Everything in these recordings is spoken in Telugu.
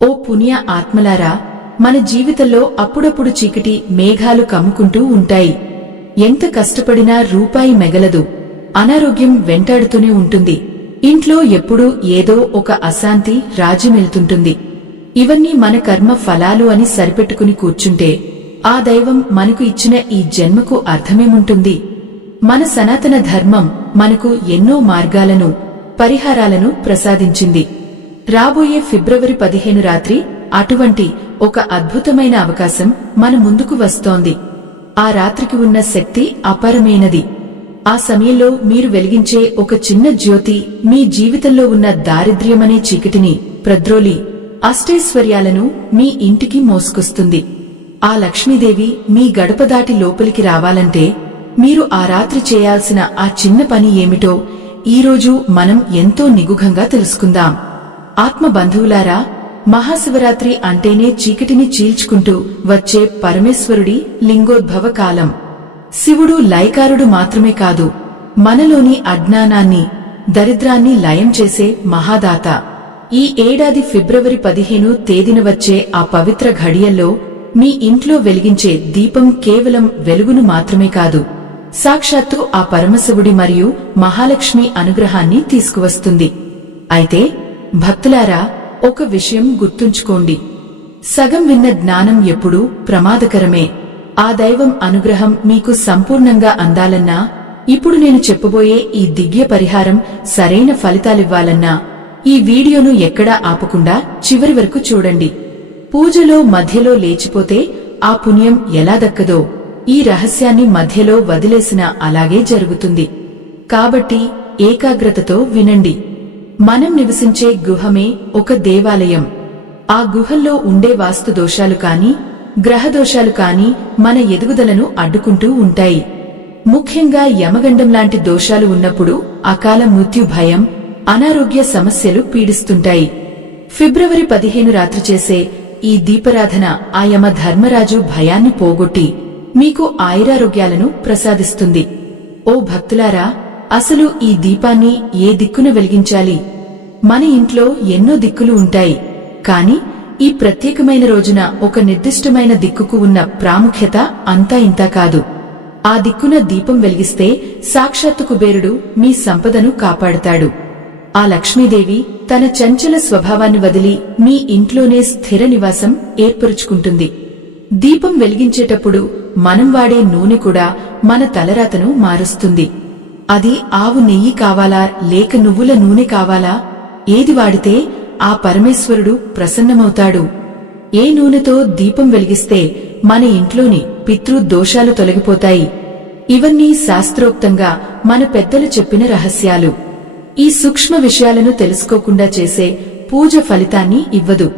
ఓ పుణ్య ఆత్మలారా, మన జీవితంలో అప్పుడప్పుడు చీకటి మేఘాలు కమ్ముకుంటూ ఉంటాయి. ఎంత కష్టపడినా రూపాయి మెగలదు. అనారోగ్యం వెంటాడుతూనే ఉంటుంది. ఇంట్లో ఎప్పుడూ ఏదో ఒక అశాంతి రాజ్యమెళ్తుంటుంది. ఇవన్నీ మన కర్మ ఫలాలు అని సరిపెట్టుకుని కూర్చుంటే ఆ దైవం మనకు ఇచ్చిన ఈ జన్మకు అర్థమేముంటుంది? మన సనాతన ధర్మం మనకు ఎన్నో మార్గాలను, పరిహారాలను ప్రసాదించింది. రాబోయే ఫిబ్రవరి 15 రాత్రి అటువంటి ఒక అద్భుతమైన అవకాశం మన ముందుకు వస్తోంది. ఆ రాత్రికి ఉన్న శక్తి అపారమైనది. ఆ సమయంలో మీరు వెలిగించే ఒక చిన్న జ్యోతి మీ జీవితంలో ఉన్న దారిద్ర్యమనే చీకటిని ప్రద్రోలి అష్టైశ్వర్యాలను మీ ఇంటికి మోసుకొస్తుంది. ఆ లక్ష్మీదేవి మీ గడప దాటి లోపలికి రావాలంటే మీరు ఆ రాత్రి చేయాల్సిన ఆ చిన్న పని ఏమిటో ఈరోజు మనం ఎంతో నిగూఢంగా తెలుసుకుందాం. ఆత్మ బంధువులారా, మహాశివరాత్రి అంటేనే చీకటిని చీల్చుకుంటూ వచ్చే పరమేశ్వరుడి లింగోద్భవ కాలం. శివుడు లయకారుడు మాత్రమే కాదు, మనలోని అజ్ఞానాన్ని, దరిద్రాన్ని లయం చేసే మహాదాత. ఈ ఏడాది ఫిబ్రవరి 15 తేదీన వచ్చే ఆ పవిత్ర ఘడియల్లో మీ ఇంట్లో వెలిగించే దీపం కేవలం వెలుగును మాత్రమే కాదు, సాక్షాత్తు ఆ పరమశివుడి మరియు మహాలక్ష్మి అనుగ్రహాన్ని తీసుకువస్తుంది. అయితే భక్తులారా, ఒక విషయం గుర్తుంచుకోండి. సగం విన్న జ్ఞానం ఎప్పుడూ ప్రమాదకరమే. ఆ దైవం అనుగ్రహం మీకు సంపూర్ణంగా అందాలన్నా, ఇప్పుడు నేను చెప్పబోయే ఈ దివ్య పరిహారం సరైన ఫలితాలివ్వాలన్నా ఈ వీడియోను ఎక్కడా ఆపకుండా చివరి వరకు చూడండి. పూజలో మధ్యలో లేచిపోతే ఆ పుణ్యం ఎలా దక్కదో ఈ రహస్యాన్ని మధ్యలో వదిలేసినా అలాగే జరుగుతుంది. కాబట్టి ఏకాగ్రతతో వినండి. మనం నివసించే గృహమే ఒక దేవాలయం. ఆ గుహల్లో ఉండే వాస్తు దోషాలు కాని, గ్రహదోషాలు కాని మన ఎదుగుదలను అడ్డుకుంటూ ఉంటాయి. ముఖ్యంగా యమగండంలాంటి దోషాలు ఉన్నప్పుడు అకాల మృత్యు భయం, అనారోగ్య సమస్యలు పీడిస్తుంటాయి. ఫిబ్రవరి 15 రాత్రి చేసే ఈ దీపారాధన ఆ యమ ధర్మరాజు భయాన్ని పోగొట్టి మీకు ఆయురారోగ్యాలను ప్రసాదిస్తుంది. ఓ భక్తులారా, అసలు ఈ దీపాన్ని ఏ దిక్కున వెలిగించాలి? మన ఇంట్లో ఎన్నో దిక్కులు ఉంటాయి. కాని ఈ ప్రత్యేకమైన రోజున ఒక నిర్దిష్టమైన దిక్కుకు ఉన్న ప్రాముఖ్యత అంతా ఇంతా కాదు. ఆ దిక్కున దీపం వెలిగిస్తే సాక్షాత్తు కుబేరుడు మీ సంపదను కాపాడతాడు. ఆ లక్ష్మీదేవి తన చంచల స్వభావాన్ని వదిలి మీ ఇంట్లోనే స్థిర నివాసం ఏర్పరుచుకుంటుంది. దీపం వెలిగించేటప్పుడు మనం వాడే నూనె కూడా మన తలరాతను మారుస్తుంది. అది ఆవు నెయ్యి కావాలా లేక నువ్వుల నూనె కావాలా? ఏది వాడితే ఆ పరమేశ్వరుడు ప్రసన్నమవుతాడు? ఏ నూనెతో దీపం వెలిగిస్తే మన ఇంట్లోని పితృ దోషాలు తొలగిపోతాయి? ఇవన్నీ శాస్త్రోక్తంగా మన పెద్దలు చెప్పిన రహస్యాలు. ఈ సూక్ష్మ విషయాలను తెలుసుకోకుండా చేసే పూజ ఫలితాన్ని ఇవ్వదు.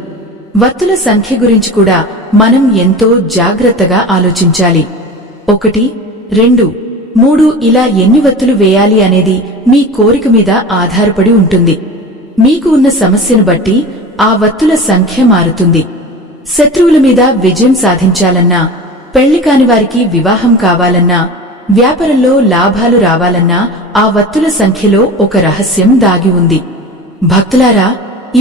వత్తుల సంఖ్య గురించి కూడా మనం ఎంతో జాగ్రత్తగా ఆలోచించాలి. 1, 2, 3 ఇలా ఎన్ని వత్తులు వేయాలి అనేది మీ కోరిక మీద ఆధారపడి ఉంటుంది. మీకు ఉన్న సమస్యను బట్టి ఆ వత్తుల సంఖ్య మారుతుంది. శత్రువుల మీద విజయం సాధించాలన్నా, పెళ్లి కాని వారికి వివాహం కావాలన్నా, వ్యాపారంలో లాభాలు రావాలన్నా ఆ వత్తుల సంఖ్యలో ఒక రహస్యం దాగి ఉంది. భక్తులారా,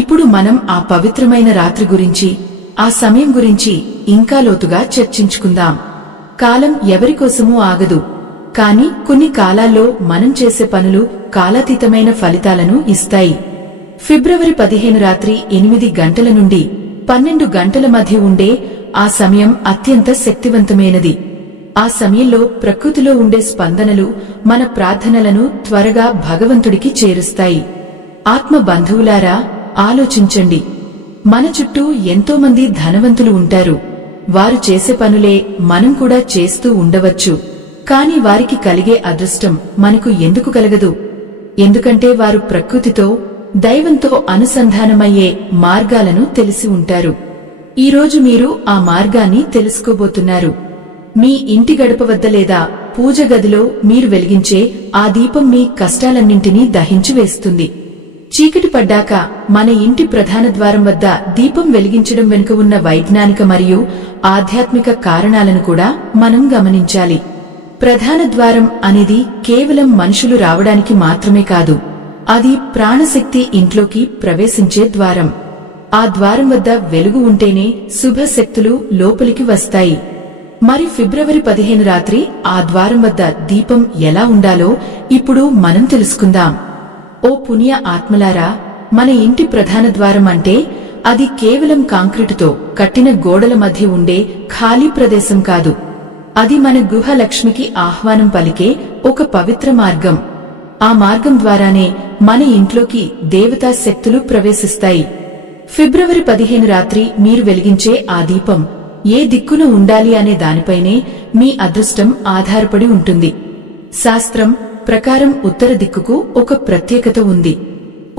ఇప్పుడు మనం ఆ పవిత్రమైన రాత్రి గురించి, ఆ సమయం గురించి ఇంకా లోతుగా చర్చించుకుందాం. కాలం ఎవరికోసమూ ఆగదు. కాని కొన్ని కాలాల్లో మనం చేసే పనులు కాలాతీతమైన ఫలితాలను ఇస్తాయి. ఫిబ్రవరి 15 రాత్రి 8 గంటల నుండి 12 గంటల మధ్య ఉండే ఆ సమయం అత్యంత శక్తివంతమైనది. ఆ సమయంలో ప్రకృతిలో ఉండే స్పందనలు మన ప్రార్థనలను త్వరగా భగవంతుడికి చేరుస్తాయి. ఆత్మ బంధువులారా, ఆలోచించండి. మన చుట్టూ ఎంతోమంది ధనవంతులు ఉంటారు. వారు చేసే పనులే మనం కూడా చేస్తూ ఉండవచ్చు. కాని వారికి కలిగే అదృష్టం మనకు ఎందుకు కలగదు? ఎందుకంటే వారు ప్రకృతితో, దైవంతో అనుసంధానమయ్యే మార్గాలను తెలిసి ఉంటారు. ఈరోజు మీరు ఆ మార్గాన్ని తెలుసుకోబోతున్నారు. మీ ఇంటి గడప వద్ద లేదా పూజ గదిలో మీరు వెలిగించే ఆ దీపం మీ కష్టాలన్నింటినీ దహించి వేస్తుంది. చీకటి పడ్డాక మన ఇంటి ప్రధాన ద్వారం వద్ద దీపం వెలిగించడం వెనుక ఉన్న వైజ్ఞానిక మరియు ఆధ్యాత్మిక కారణాలను కూడా మనం గమనించాలి. ప్రధాన ద్వారం అనేది కేవలం మనుషులు రావడానికి మాత్రమే కాదు, అది ప్రాణశక్తి ఇంట్లోకి ప్రవేశించే ద్వారం. ఆ ద్వారం వద్ద వెలుగు ఉంటేనే శుభశక్తులు లోపలికి వస్తాయి. మరి ఫిబ్రవరి 15 రాత్రి ఆ ద్వారం వద్ద దీపం ఎలా ఉండాలో ఇప్పుడు మనం తెలుసుకుందాం. ఓ పుణ్య ఆత్మలారా, మన ఇంటి ప్రధాన ద్వారం అంటే అది కేవలం కాంక్రీటుతో కట్టిన గోడల మధ్య ఉండే ఖాళీ ప్రదేశం కాదు. అది మన గృహలక్ష్మికి ఆహ్వానం పలికే ఒక పవిత్ర మార్గం. ఆ మార్గం ద్వారానే మన ఇంట్లోకి దేవతా శక్తులు ప్రవేశిస్తాయి. ఫిబ్రవరి 15 రాత్రి మీరు వెలిగించే ఆ దీపం ఏ దిక్కున ఉండాలి అనే దానిపైనే మీ అదృష్టం ఆధారపడి ఉంటుంది. శాస్త్రం ప్రకారం ఉత్తర దిక్కుకు ఒక ప్రత్యేకత ఉంది.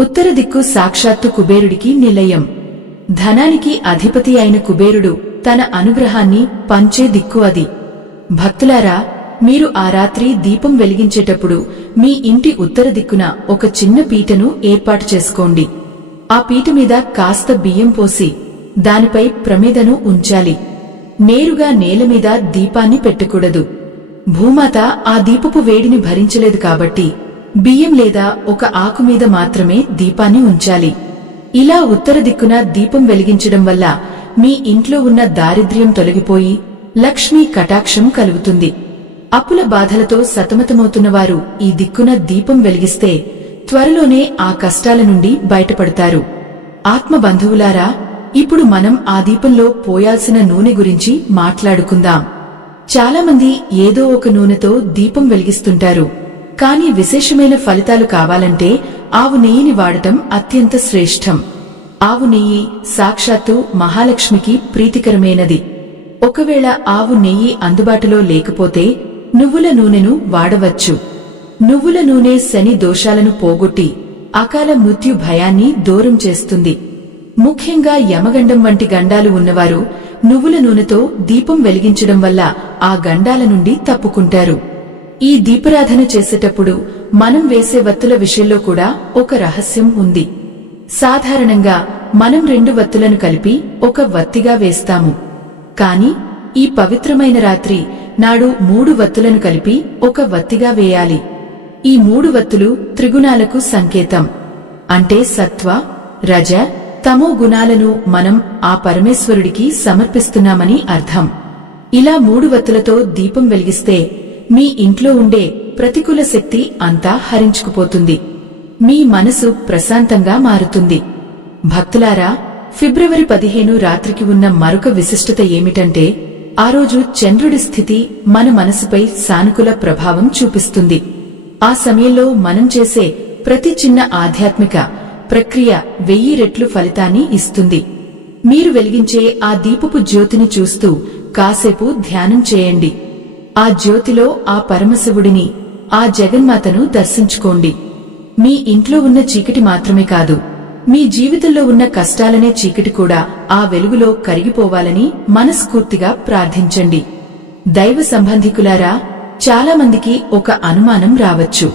ఉత్తర దిక్కు సాక్షాత్తు కుబేరుడికి నిలయం. ధనానికి అధిపతి అయిన కుబేరుడు తన అనుగ్రహాన్ని పంచే దిక్కు అది. భక్తులారా, మీరు ఆ రాత్రి దీపం వెలిగించేటప్పుడు మీ ఇంటి ఉత్తర దిక్కున ఒక చిన్న పీటను ఏర్పాటు చేసుకోండి. ఆ పీట మీద కాస్త బియ్యం పోసి దానిపై ప్రమిదను ఉంచాలి. నేరుగా నేలమీద దీపాన్ని పెట్టకూడదు. భూమాత ఆ దీపపు వేడిని భరించలేదు కాబట్టి బియ్యం లేదా ఒక ఆకు మీద మాత్రమే దీపాన్ని ఉంచాలి. ఇలా ఉత్తర దిక్కున దీపం వెలిగించడం వల్ల మీ ఇంట్లో ఉన్న దారిద్ర్యం తొలగిపోయి లక్ష్మీ కటాక్షం కలుగుతుంది. అప్పుల బాధలతో సతమతమవుతున్నవారు ఈ దిక్కున దీపం వెలిగిస్తే త్వరలోనే ఆ కష్టాల నుండి బయటపడతారు. ఆత్మబంధువులారా, ఇప్పుడు మనం ఆ దీపంలో పోయాల్సిన నూనె గురించి మాట్లాడుకుందాం. చాలామంది ఏదో ఒక నూనెతో దీపం వెలిగిస్తుంటారు. కానీ విశేషమైన ఫలితాలు కావాలంటే ఆవు నెయ్యిని వాడటం అత్యంత శ్రేష్టం. ఆవు నెయ్యి సాక్షాత్తు మహాలక్ష్మికి ప్రీతికరమైనది. ఒకవేళ ఆవు నెయ్యి అందుబాటులో లేకపోతే నువ్వుల నూనెను వాడవచ్చు. నువ్వుల నూనె శని దోషాలను పోగొట్టి అకాల మృత్యు భయాన్ని దూరం చేస్తుంది. ముఖ్యంగా యమగండం వంటి గండాలు ఉన్నవారు నువ్వుల నూనెతో దీపం వెలిగించడం వల్ల ఆ గండాల నుండి తప్పుకుంటారు. ఈ దీపారాధన చేసేటప్పుడు మనం వేసే వత్తుల విషయంలో కూడా ఒక రహస్యం ఉంది. సాధారణంగా మనం 2 వత్తులను కలిపి ఒక వత్తిగా వేస్తాము. కాని ఈ పవిత్రమైన రాత్రి నాడు 3 వత్తులను కలిపి ఒక వత్తిగా వేయాలి. ఈ 3 వత్తులు త్రిగుణాలకు సంకేతం. అంటే సత్వ, రజ, తమో గుణాలను మనం ఆ పరమేశ్వరుడికి సమర్పిస్తున్నామని అర్థం. ఇలా 3 వత్తులతో దీపం వెలిగిస్తే మీ ఇంట్లో ఉండే ప్రతికూల శక్తి అంతా హరించుకుపోతుంది. మీ మనసు ప్రశాంతంగా మారుతుంది. భక్తులారా, ఫిబ్రవరి 15 రాత్రికి ఉన్న మరొక విశిష్టత ఏమిటంటే ఆ రోజు చంద్రుడి స్థితి మన మనసుపై సానుకూల ప్రభావం చూపిస్తుంది. ఆ సమయంలో మనం చేసే ప్రతి చిన్న ఆధ్యాత్మిక ప్రక్రియ 1000 రెట్లు ఫలితాన్ని ఇస్తుంది. మీరు వెలిగించే ఆ దీపపు జ్యోతిని చూస్తూ కాసేపు ధ్యానం చేయండి. ఆ జ్యోతిలో ఆ పరమశివుడిని, ఆ జగన్మాతను దర్శించుకోండి. మీ ఇంట్లో ఉన్న చీకటి మాత్రమే కాదు, మీ జీవితంలో ఉన్న కష్టాలనే చీకటి కూడా ఆ వెలుగులో కరిగిపోవాలని మనస్ఫూర్తిగా ప్రార్థించండి. దైవ సంబంధికులారా, చాలామందికి ఒక అనుమానం రావచ్చు.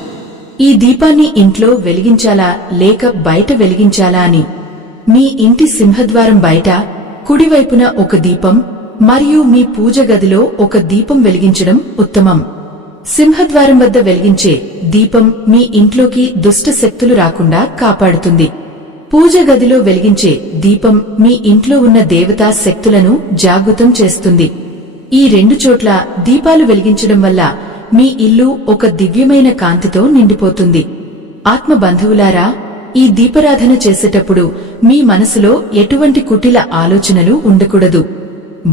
ఈ దీపాన్ని ఇంట్లో వెలిగించాలా లేక బయట వెలిగించాలా అని. మీ ఇంటి సింహద్వారం బయట కుడివైపున ఒక దీపం మరియు మీ పూజ గదిలో ఒక దీపం వెలిగించడం ఉత్తమం. సింహద్వారం వద్ద వెలిగించే దీపం మీ ఇంట్లోకి దుష్ట శక్తులు రాకుండా కాపాడుతుంది. పూజ గదిలో వెలిగించే దీపం మీ ఇంట్లో ఉన్న దేవతా శక్తులను జాగృతం చేస్తుంది. ఈ 2 చోట్ల దీపాలు వెలిగించడం వల్ల మీ ఇల్లు ఒక దివ్యమైన కాంతితో నిండిపోతుంది. ఆత్మ బంధువులారా, ఈ దీపారాధన చేసేటప్పుడు మీ మనసులో ఎటువంటి కుటిల ఆలోచనలు ఉండకూడదు.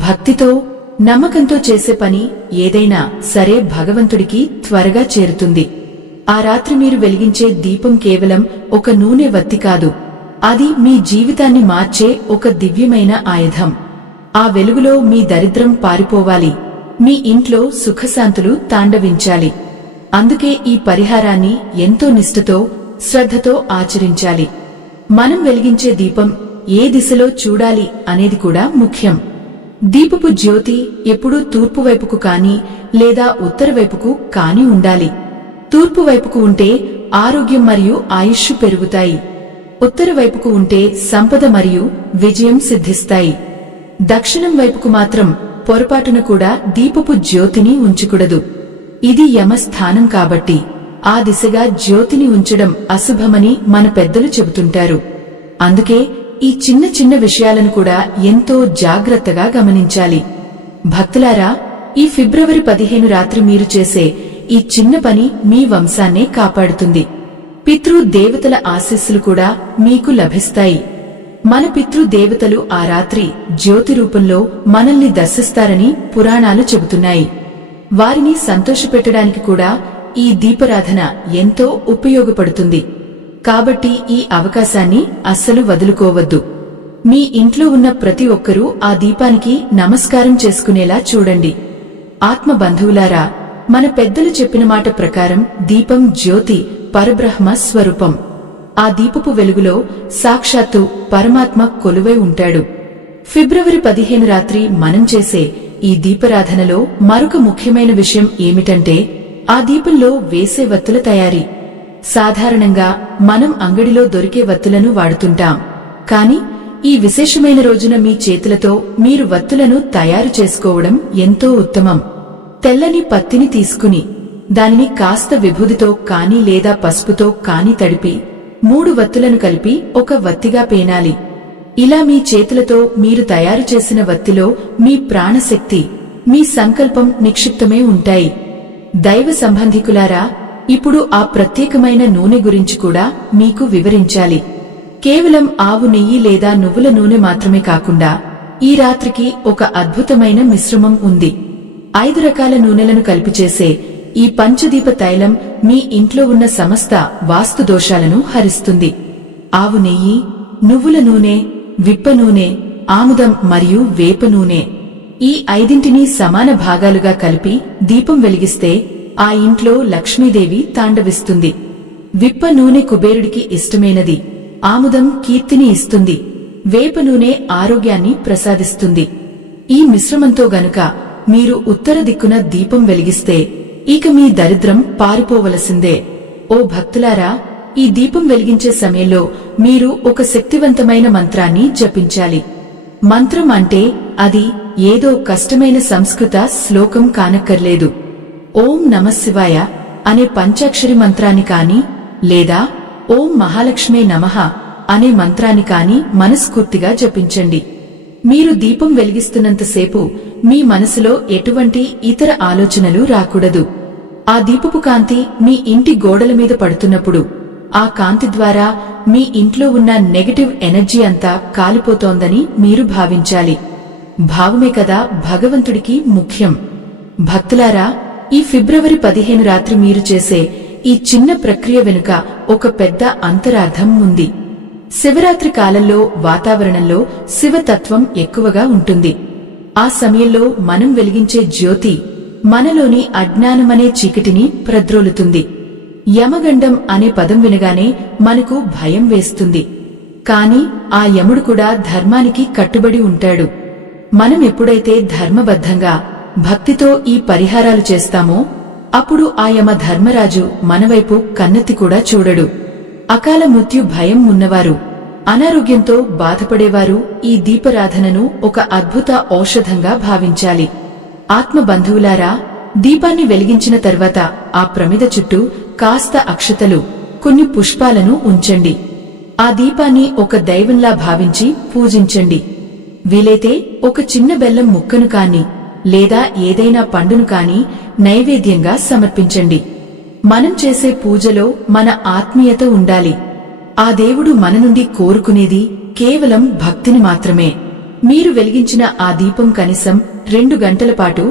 భక్తితో, నమ్మకంతో చేసే పని ఏదైనా సరే భగవంతుడికి త్వరగా చేరుతుంది. ఆ రాత్రి మీరు వెలిగించే దీపం కేవలం ఒక నూనె వత్తి కాదు, అది మీ జీవితాన్ని మార్చే ఒక దివ్యమైన ఆయుధం. ఆ వెలుగులో మీ దరిద్రం పారిపోవాలి, మీ ఇంట్లో సుఖశాంతులు తాండవించాలి. అందుకే ఈ పరిహారాన్ని ఎంతో నిష్ఠతో, శ్రద్ధతో ఆచరించాలి. మనం వెలిగించే దీపం ఏ దిశలో చూడాలి అనేది కూడా ముఖ్యం. దీపపు జ్యోతి ఎప్పుడూ తూర్పు వైపుకు కానీ లేదా ఉత్తర వైపుకు కానీ ఉండాలి. తూర్పు వైపుకు ఉంటే ఆరోగ్యం మరియు ఆయుష్ పెరుగుతాయి. ఉత్తర వైపుకు ఉంటే సంపద మరియు విజయం సిద్ధిస్తాయి. దక్షిణం వైపుకు మాత్రం పొరపాటున కూడా దీపపు జ్యోతిని ఉంచకూడదు. ఇది యమస్థానం కాబట్టి ఆ దిశగా జ్యోతిని ఉంచడం అశుభమని మన పెద్దలు చెబుతుంటారు. అందుకే ఈ చిన్న చిన్న విషయాలను కూడా ఎంతో జాగ్రత్తగా గమనించాలి. భక్తులారా, ఈ ఫిబ్రవరి 15 రాత్రి మీరు చేసే ఈ చిన్న పని మీ వంశాన్నే కాపాడుతుంది. పితృ దేవతల ఆశీస్సులు కూడా మీకు లభిస్తాయి. మన పితృ దేవతలు ఆ రాత్రి జ్యోతి రూపంలో మనల్ని దర్శిస్తారని పురాణాలు చెబుతున్నాయి. వారిని సంతోషపెట్టడానికి కూడా ఈ దీపారాధన ఎంతో ఉపయోగపడుతుంది. కాబట్టి ఈ అవకాశాన్ని అస్సలు వదులుకోవద్దు. మీ ఇంట్లో ఉన్న ప్రతి ఒక్కరూ ఆ దీపానికి నమస్కారం చేసుకునేలా చూడండి. ఆత్మ బంధువులారా, మన పెద్దలు చెప్పిన మాట ప్రకారం దీపం జ్యోతి పరబ్రహ్మ స్వరూపం. ఆ దీపపు వెలుగులో సాక్షాత్తు పరమాత్మ కొలువై ఉంటాడు. ఫిబ్రవరి 15 రాత్రి మనం చేసే ఈ దీపారాధనలో మరొక ముఖ్యమైన విషయం ఏమిటంటే ఆ దీపంలో వేసే వత్తుల తయారీ. సాధారణంగా మనం అంగడిలో దొరికే వత్తులను వాడుతుంటాం. కాని ఈ విశేషమైన రోజున మీ చేతులతో మీరు వత్తులను తయారు చేసుకోవడం ఎంతో ఉత్తమం. తెల్లని పత్తిని తీసుకుని దానిని కాస్త విభూదితో కాని లేదా పసుపుతో కాని తడిపి 3 వత్తులను కలిపి ఒక వత్తిగా పేనాలి. ఇలా మీ చేతులతో మీరు తయారు చేసిన వత్తిలో మీ ప్రాణశక్తి, మీ సంకల్పం నిక్షిప్తమే ఉంటాయి. దైవ సంబంధికులారా, ఇప్పుడు ఆ ప్రత్యేకమైన నూనె గురించి కూడా మీకు వివరించాలి. కేవలం ఆవు నెయ్యి లేదా నువ్వుల నూనె మాత్రమే కాకుండా ఈ రాత్రికి ఒక అద్భుతమైన మిశ్రమం ఉంది. 5 రకాల నూనెలను కలిపి చేసే ఈ పంచదీప తైలం మీ ఇంట్లో ఉన్న సమస్త వాస్తు దోషాలను హరిస్తుంది. ఆవు నెయ్యి, నువ్వుల నూనె, విప్ప నూనె, ఆముదం మరియు వేప నూనె, ఈ 5ంటిని సమాన భాగాలుగా కలిపి దీపం వెలిగిస్తే ఆ ఇంట్లో లక్ష్మీదేవి తాండవిస్తుంది. విప్ప నూనె కుబేరుడికి ఇష్టమైనది. ఆముదం కీర్తిని ఇస్తుంది. వేప నూనె ఆరోగ్యాన్ని ప్రసాదిస్తుంది. ఈ మిశ్రమంతో గనుక మీరు ఉత్తర దిక్కున దీపం వెలిగిస్తే ఇక మీ దరిద్రం పారిపోవలసిందే. ఓ భక్తులారా, ఈ దీపం వెలిగించే సమయంలో మీరు ఒక శక్తివంతమైన మంత్రాన్ని జపించాలి. మంత్రం అంటే అది ఏదో కష్టమైన సంస్కృత శ్లోకం కానక్కర్లేదు. ఓం నమఃశివాయ అనే పంచాక్షరి మంత్రాన్ని కాని లేదా ఓం మహాలక్ష్మే నమః అనే మంత్రాన్ని కాని మనస్ఫూర్తిగా జపించండి. మీరు దీపం వెలిగిస్తున్నంతసేపు మీ మనసులో ఎటువంటి ఇతర ఆలోచనలు రాకూడదు. ఆ దీపపు కాంతి మీ ఇంటి గోడల మీద పడుతున్నప్పుడు ఆ కాంతి ద్వారా మీ ఇంట్లో ఉన్న నెగటివ్ ఎనర్జీ అంతా కాలిపోతోందని మీరు భావించాలి. భావమే కదా భగవంతుడికి ముఖ్యం. భక్తులారా, ఈ ఫిబ్రవరి 15 రాత్రి మీరు చేసే ఈ చిన్న ప్రక్రియ వెనుక ఒక పెద్ద అంతరార్థం ఉంది. శివరాత్రి కాలంలో వాతావరణంలో శివతత్వం ఎక్కువగా ఉంటుంది. ఆ సమయంలో మనం వెలిగించే జ్యోతి మనలోని అజ్ఞానమనే చీకటిని ప్రద్రోలుతుంది. యమగండం అనే పదం వినగానే మనకు భయం వేస్తుంది. కాని ఆ యముడు కూడా ధర్మానికి కట్టుబడి ఉంటాడు. మనం ఎప్పుడైతే ధర్మబద్ధంగా భక్తితో ఈ పరిహారాలు చేస్తామో అప్పుడు ఆ యమ ధర్మరాజు మనవైపు కన్నెత్తి కూడా చూడడు. అకాల మృత్యు భయం ఉన్నవారు, అనారోగ్యంతో బాధపడేవారు ఈ దీపారాధనను ఒక అద్భుత ఔషధంగా భావించాలి. ఆత్మ బంధువులారా, దీపాన్ని వెలిగించిన తర్వాత ఆ ప్రమిద చుట్టూ కాస్త అక్షతలు, కొన్ని పుష్పాలను ఉంచండి. ఆ దీపాన్ని ఒక దైవంలా భావించి పూజించండి. వీలైతే ఒక చిన్న బెల్లం ముక్కను కాని లేదా ఏదైనా పండును కాని నైవేద్యంగా సమర్పించండి. మనం చేసే పూజలో మన ఆత్మీయత ఉండాలి. ఆ దేవుడు మన నుండి కోరుకునేది కేవలం భక్తిని మాత్రమే. మీరు వెలిగించిన ఆ దీపం కనీసం 2 గంటల పాటు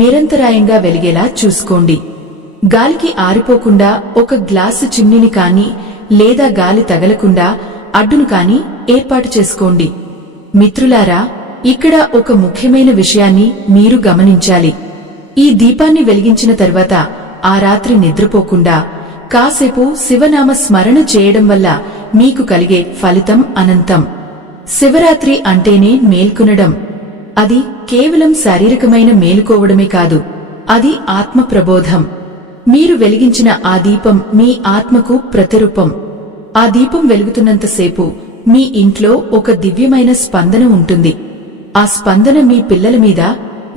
నిరంతరాయంగా వెలిగేలా చూసుకోండి. గాలికి ఆరిపోకుండా ఒక గ్లాసు చిమ్నీని కాని లేదా గాలి తగలకుండా అడ్డును కాని ఏర్పాటు చేసుకోండి. మిత్రులారా, ఇక్కడ ఒక ముఖ్యమైన విషయాన్ని మీరు గమనించాలి. ఈ దీపాన్ని వెలిగించిన తర్వాత ఆ రాత్రి నిద్రపోకుండా కాసేపు శివనామ స్మరణ చేయడం వల్ల మీకు కలిగే ఫలితం అనంతం. శివరాత్రి అంటేనే మేల్కొనడం. అది కేవలం శారీరకమైన మేలుకోవడమే కాదు, అది ఆత్మ ప్రబోధం. మీరు వెలిగించిన ఆ దీపం మీ ఆత్మకు ప్రతిరూపం. ఆ దీపం వెలుగుతున్నంతసేపు మీ ఇంట్లో ఒక దివ్యమైన స్పందన ఉంటుంది. ఆ స్పందన మీ పిల్లల మీద,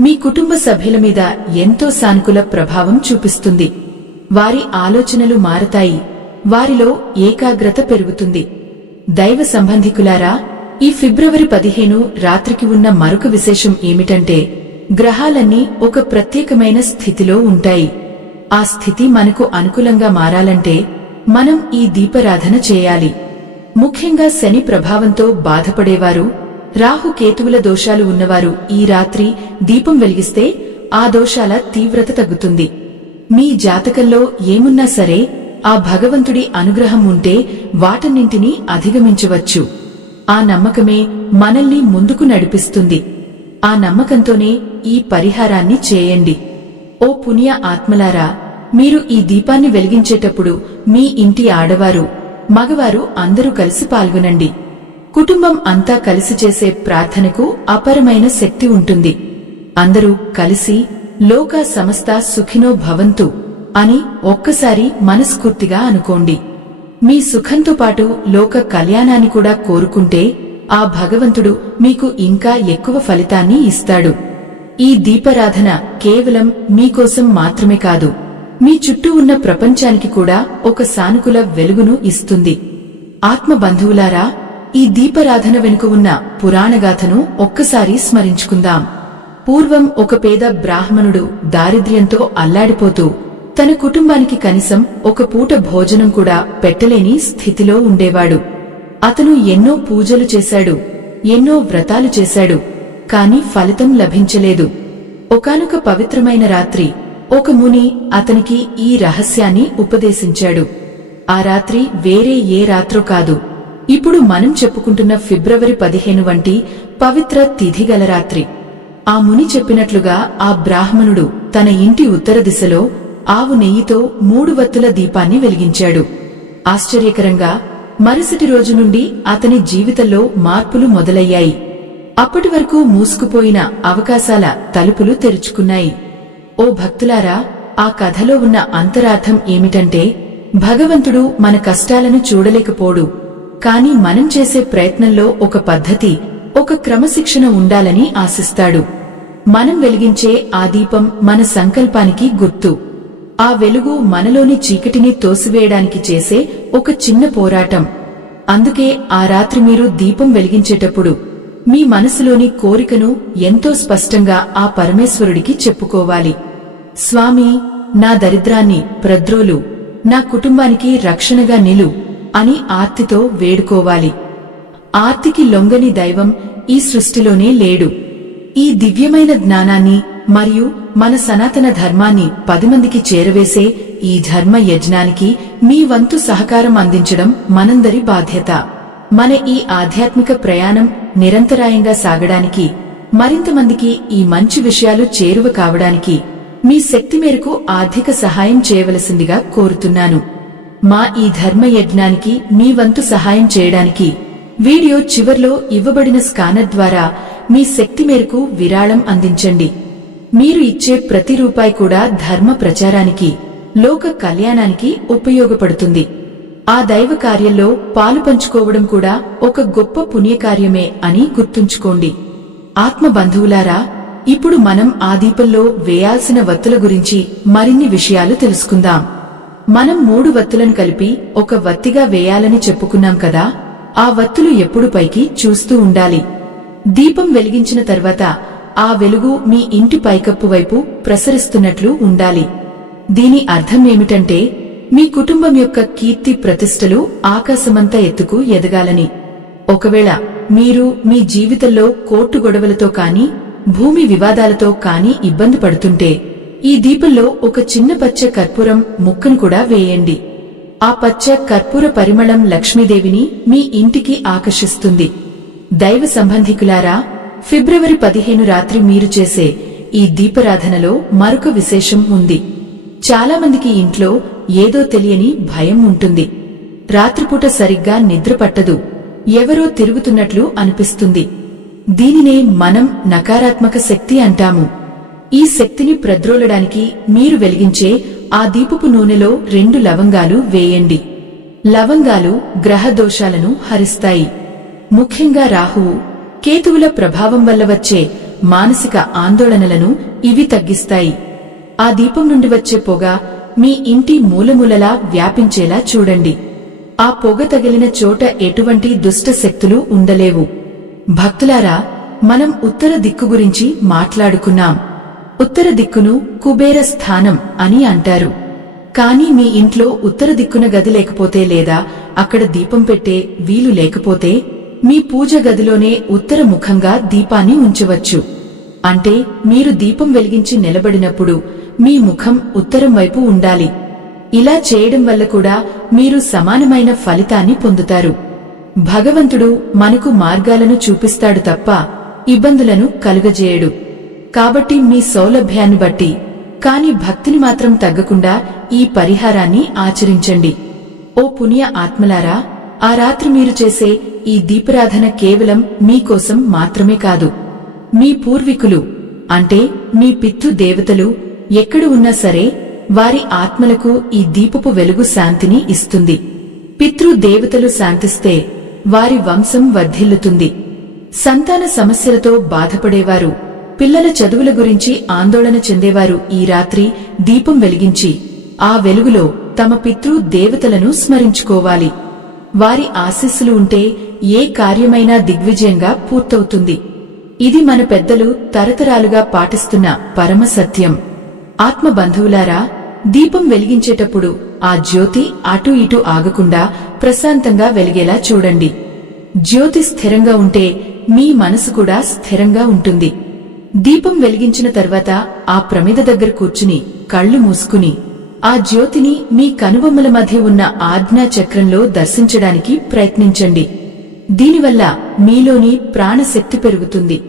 మీ కుటుంబ సభ్యుల మీద ఎంతో సానుకూల ప్రభావం చూపిస్తుంది. వారి ఆలోచనలు మారతాయి, వారిలో ఏకాగ్రత పెరుగుతుంది. దైవ సంబంధికులారా, ఈ ఫిబ్రవరి 15 రాత్రికి ఉన్న మరొక విశేషం ఏమిటంటే గ్రహాలన్నీ ఒక ప్రత్యేకమైన స్థితిలో ఉంటాయి. ఆ స్థితి మనకు అనుకూలంగా మారాలంటే మనం ఈ దీపారాధన చేయాలి. ముఖ్యంగా శని ప్రభావంతో బాధపడేవారు, రాహుకేతువుల దోషాలు ఉన్నవారు ఈ రాత్రి దీపం వెలిగిస్తే ఆ దోషాల తీవ్రత తగ్గుతుంది. మీ జాతకంలో ఏమున్నా సరే ఆ భగవంతుడి అనుగ్రహం ఉంటే వాటన్నింటినీ అధిగమించవచ్చు. ఆ నమ్మకమే మనల్ని ముందుకు నడిపిస్తుంది. ఆ నమ్మకంతోనే ఈ పరిహారాన్ని చేయండి. ఓ పుణ్య ఆత్మలారా, మీరు ఈ దీపాన్ని వెలిగించేటప్పుడు మీ ఇంటి ఆడవారు, మగవారు అందరూ కలిసి పాల్గొనండి. కుటుంబం అంతా కలిసి చేసే ప్రార్థనకు అపరమైన శక్తి ఉంటుంది. అందరూ కలిసి లోక సమస్త సుఖినో భవంతు అని ఒక్కసారి మనస్ఫూర్తిగా అనుకోండి. మీ సుఖంతో పాటు లోక కళ్యాణాన్ని కూడా కోరుకుంటే ఆ భగవంతుడు మీకు ఇంకా ఎక్కువ ఫలితాన్ని ఇస్తాడు. ఈ దీపారాధన కేవలం మీకోసం మాత్రమే కాదు, మీ చుట్టూ ఉన్న ప్రపంచానికి కూడా ఒక సానుకూల వెలుగును ఇస్తుంది. ఆత్మ బంధువులారా, ఈ దీపారాధన వెనుక ఉన్న పురాణగాథను ఒక్కసారి స్మరించుకుందాం. పూర్వం ఒక పేద బ్రాహ్మణుడు దారిద్ర్యంతో అల్లాడిపోతూ తన కుటుంబానికి కనీసం ఒక పూట భోజనం కూడా పెట్టలేని స్థితిలో ఉండేవాడు. అతను ఎన్నో పూజలు చేశాడు, ఎన్నో వ్రతాలు చేశాడు, కాని ఫలితం లభించలేదు. ఒకానొక పవిత్రమైన రాత్రి ఒక ముని అతనికి ఈ రహస్యాన్ని ఉపదేశించాడు. ఆ రాత్రి వేరే ఏ రాత్రో కాదు, ఇప్పుడు మనం చెప్పుకుంటున్న ఫిబ్రవరి 15 వంటి పవిత్ర తిథిగల రాత్రి. ఆ ముని చెప్పినట్లుగా ఆ బ్రాహ్మణుడు తన ఇంటి ఉత్తర దిశలో ఆవు నెయ్యితో 3 వత్తుల దీపాన్ని వెలిగించాడు. ఆశ్చర్యకరంగా మరుసటి రోజు నుండి అతని జీవితంలో మార్పులు మొదలయ్యాయి. అప్పటి వరకు మూసుకుపోయిన అవకాశాల తలుపులు తెరుచుకున్నాయి. ఓ భక్తులారా, ఆ కథలో ఉన్న అంతరార్థం ఏమిటంటే భగవంతుడు మన కష్టాలను చూడలేకపోడు, కాని మనం చేసే ప్రయత్నంలో ఒక పద్ధతి, ఒక క్రమశిక్షణ ఉండాలని ఆశిస్తాడు. మనం వెలిగించే ఆ దీపం మన సంకల్పానికి గుర్తు. ఆ వెలుగు మనలోని చీకటిని తోసివేయడానికి చేసే ఒక చిన్న పోరాటం. అందుకే ఆ రాత్రి మీరు దీపం వెలిగించేటప్పుడు మీ మనసులోని కోరికను ఎంతో స్పష్టంగా ఆ పరమేశ్వరుడికి చెప్పుకోవాలి. స్వామి, నా దరిద్రాన్ని ప్రద్రోలు, నా కుటుంబానికి రక్షణగా నిలు అని ఆర్తితో వేడుకోవాలి. ఆర్తికి లొంగని దైవం ఈ సృష్టిలోనే లేడు. ఈ దివ్యమైన జ్ఞానాన్ని మరియు మన సనాతన ధర్మాన్ని 10 మందికి చేరవేసే ఈ ధర్మ యజ్ఞానికి మీ వంతు సహకారం అందించడం మనందరి బాధ్యత. మన ఈ ఆధ్యాత్మిక ప్రయాణం నిరంతరాయంగా సాగడానికి, మరింత మందికి ఈ మంచి విషయాలు చేరువ కావడానికి మీ శక్తి మేరకు ఆర్థిక సహాయం చేయవలసిందిగా కోరుతున్నాను. మా ఈ ధర్మ యజ్ఞానికి మీ వంతు సహాయం చేయడానికి వీడియో చివర్లో ఇవ్వబడిన స్కానర్ ద్వారా మీ శక్తి మేరకు విరాళం అందించండి. మీరు ఇచ్చే ప్రతి రూపాయి కూడా ధర్మ ప్రచారానికి, లోక కళ్యాణానికి ఉపయోగపడుతుంది. ఆ దైవ కార్యంలో పాలు పంచుకోవడం కూడా ఒక గొప్ప పుణ్యకార్యమే అని గుర్తుంచుకోండి. ఆత్మ బంధువులారా, ఇప్పుడు మనం ఆ దీపంలో వేయాల్సిన వత్తుల గురించి మరిన్ని విషయాలు తెలుసుకుందాం. మనం 3 వత్తులను కలిపి ఒక వత్తిగా వేయాలని చెప్పుకున్నాం కదా. ఆ వత్తులు ఎప్పుడు పైకి చూస్తూ ఉండాలి. దీపం వెలిగించిన తర్వాత ఆ వెలుగు మీ ఇంటి పైకప్పు వైపు ప్రసరిస్తున్నట్లు ఉండాలి. దీని అర్థం ఏమిటంటే మీ కుటుంబం యొక్క కీర్తి ప్రతిష్టలు ఆకాశమంతా ఎత్తుకు ఎదగాలని. ఒకవేళ మీరు మీ జీవితంలో కోర్టు గొడవలతో కాని, భూమి వివాదాలతో కాని ఇబ్బంది పడుతుంటే ఈ దీపంలో ఒక చిన్న పచ్చ కర్పూరం ముక్కను కూడా వేయండి. ఆ పచ్చ కర్పూర పరిమళం లక్ష్మీదేవిని మీ ఇంటికి ఆకర్షిస్తుంది. దైవ సంబంధికులారా, ఫిబ్రవరి 15 రాత్రి మీరు చేసే ఈ దీపారాధనలో మరొక విశేషం ఉంది. చాలా మందికి ఇంట్లో ఏదో తెలియని భయం ఉంటుంది. రాత్రిపూట సరిగ్గా నిద్ర పట్టదు, ఎవరో తిరుగుతున్నట్లు అనిపిస్తుంది. దీనినే మనం నకారాత్మక శక్తి అంటాము. ఈ శక్తిని ప్రద్రోలడానికి మీరు వెలిగించే ఆ దీపపు నూనెలో 2 లవంగాలు వేయండి. లవంగాలు గ్రహ దోషాలను హరిస్తాయి. ముఖ్యంగా రాహువు, కేతువుల ప్రభావం వల్ల వచ్చే మానసిక ఆందోళనలను ఇవి తగ్గిస్తాయి. ఆ దీపం నుండి వచ్చే పొగ మీ ఇంటి మూలమూలలా వ్యాపించేలా చూడండి. ఆ పొగ తగిలిన చోట ఎటువంటి దుష్ట శక్తులు ఉండలేవు. భక్తులారా, మనం ఉత్తర దిక్కు గురించి మాట్లాడుకున్నాం. ఉత్తర దిక్కును కుబేర స్థానం అని అంటారు. కానీ మీ ఇంట్లో ఉత్తర దిక్కున గది లేకపోతే లేదా అక్కడ దీపం పెట్టే వీలు లేకపోతే మీ పూజ గదిలోనే ఉత్తర ముఖంగా దీపాన్ని ఉంచవచ్చు. అంటే మీరు దీపం వెలిగించి నిలబడినప్పుడు మీ ముఖం ఉత్తరం వైపు ఉండాలి. ఇలా చేయడం వల్ల కూడా మీరు సమానమైన ఫలితాన్ని పొందుతారు. భగవంతుడు మనకు మార్గాలను చూపిస్తాడు తప్ప ఇబ్బందులను కలుగజేయడు. కాబట్టి మీ సౌలభ్యాన్ని బట్టి, కాని భక్తిని మాత్రం తగ్గకుండా ఈ పరిహారాన్ని ఆచరించండి. ఓ పుణ్య ఆత్మలారా, ఆ రాత్రి మీరు చేసే ఈ దీపారాధన కేవలం మీకోసం మాత్రమే కాదు, మీ పూర్వీకులు అంటే మీ పితృ దేవతలు ఎక్కడ ఉన్నా సరే వారి ఆత్మలకు ఈ దీపపు వెలుగు శాంతిని ఇస్తుంది. పితృ దేవతలు శాంతిస్తే వారి వంశం వర్ధిల్లుతుంది. సంతాన సమస్యలతో బాధపడేవారు, పిల్లల చదువుల గురించి ఆందోళన చెందేవారు ఈ రాత్రి దీపం వెలిగించి ఆ వెలుగులో తమ పితృ దేవతలను స్మరించుకోవాలి. వారి ఆశీస్సులు ఉంటే ఏ కార్యమైనా దిగ్విజయంగా పూర్తవుతుంది. ఇది మన పెద్దలు తరతరాలుగా పాటిస్తున్న పరమ సత్యం. ఆత్మ బంధువులారా, దీపం వెలిగించేటప్పుడు ఆ జ్యోతి అటూ ఇటూ ఆగకుండా ప్రశాంతంగా వెలిగేలా చూడండి. జ్యోతి స్థిరంగా ఉంటే మీ మనసు కూడా స్థిరంగా ఉంటుంది. దీపం వెలిగించిన తర్వాత ఆ ప్రమిద దగ్గర కూర్చుని కళ్ళు మూసుకుని ఆ జ్యోతిని మీ కనుబొమ్మల మధ్య ఉన్న ఆజ్ఞా చక్రంలో దర్శించడానికి ప్రయత్నించండి. దీనివల్ల మీలోని ప్రాణశక్తి పెరుగుతుంది.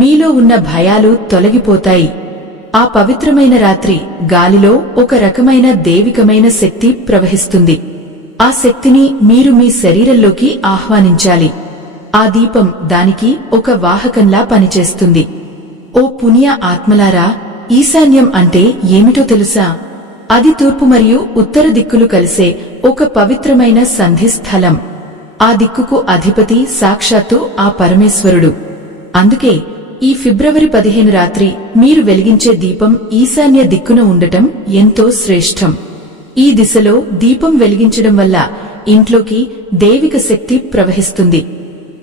మీలో ఉన్న భయాలు తొలగిపోతాయి. ఆ పవిత్రమైన రాత్రి గాలిలో ఒక రకమైన దైవికమైన శక్తి ప్రవహిస్తుంది. ఆ శక్తిని మీరు మీ శరీరంలోకి ఆహ్వానించాలి. ఆ దీపం దానికి ఒక వాహకంలా పనిచేస్తుంది. ఓ పుణ్య ఆత్మలారా, ఈశాన్యం అంటే ఏమిటో తెలుసా? అది తూర్పు మరియు ఉత్తర దిక్కులు కలిసే ఒక పవిత్రమైన సంధి స్థలం. ఆ దిక్కుకు అధిపతి సాక్షాత్తు ఆ పరమేశ్వరుడు. అందుకే ఈ ఫిబ్రవరి 15 రాత్రి మీరు వెలిగించే దీపం ఈశాన్య దిక్కున ఉండటం ఎంతో శ్రేష్టం. ఈ దిశలో దీపం వెలిగించడం వల్ల ఇంట్లోకి దైవిక శక్తి ప్రవహిస్తుంది.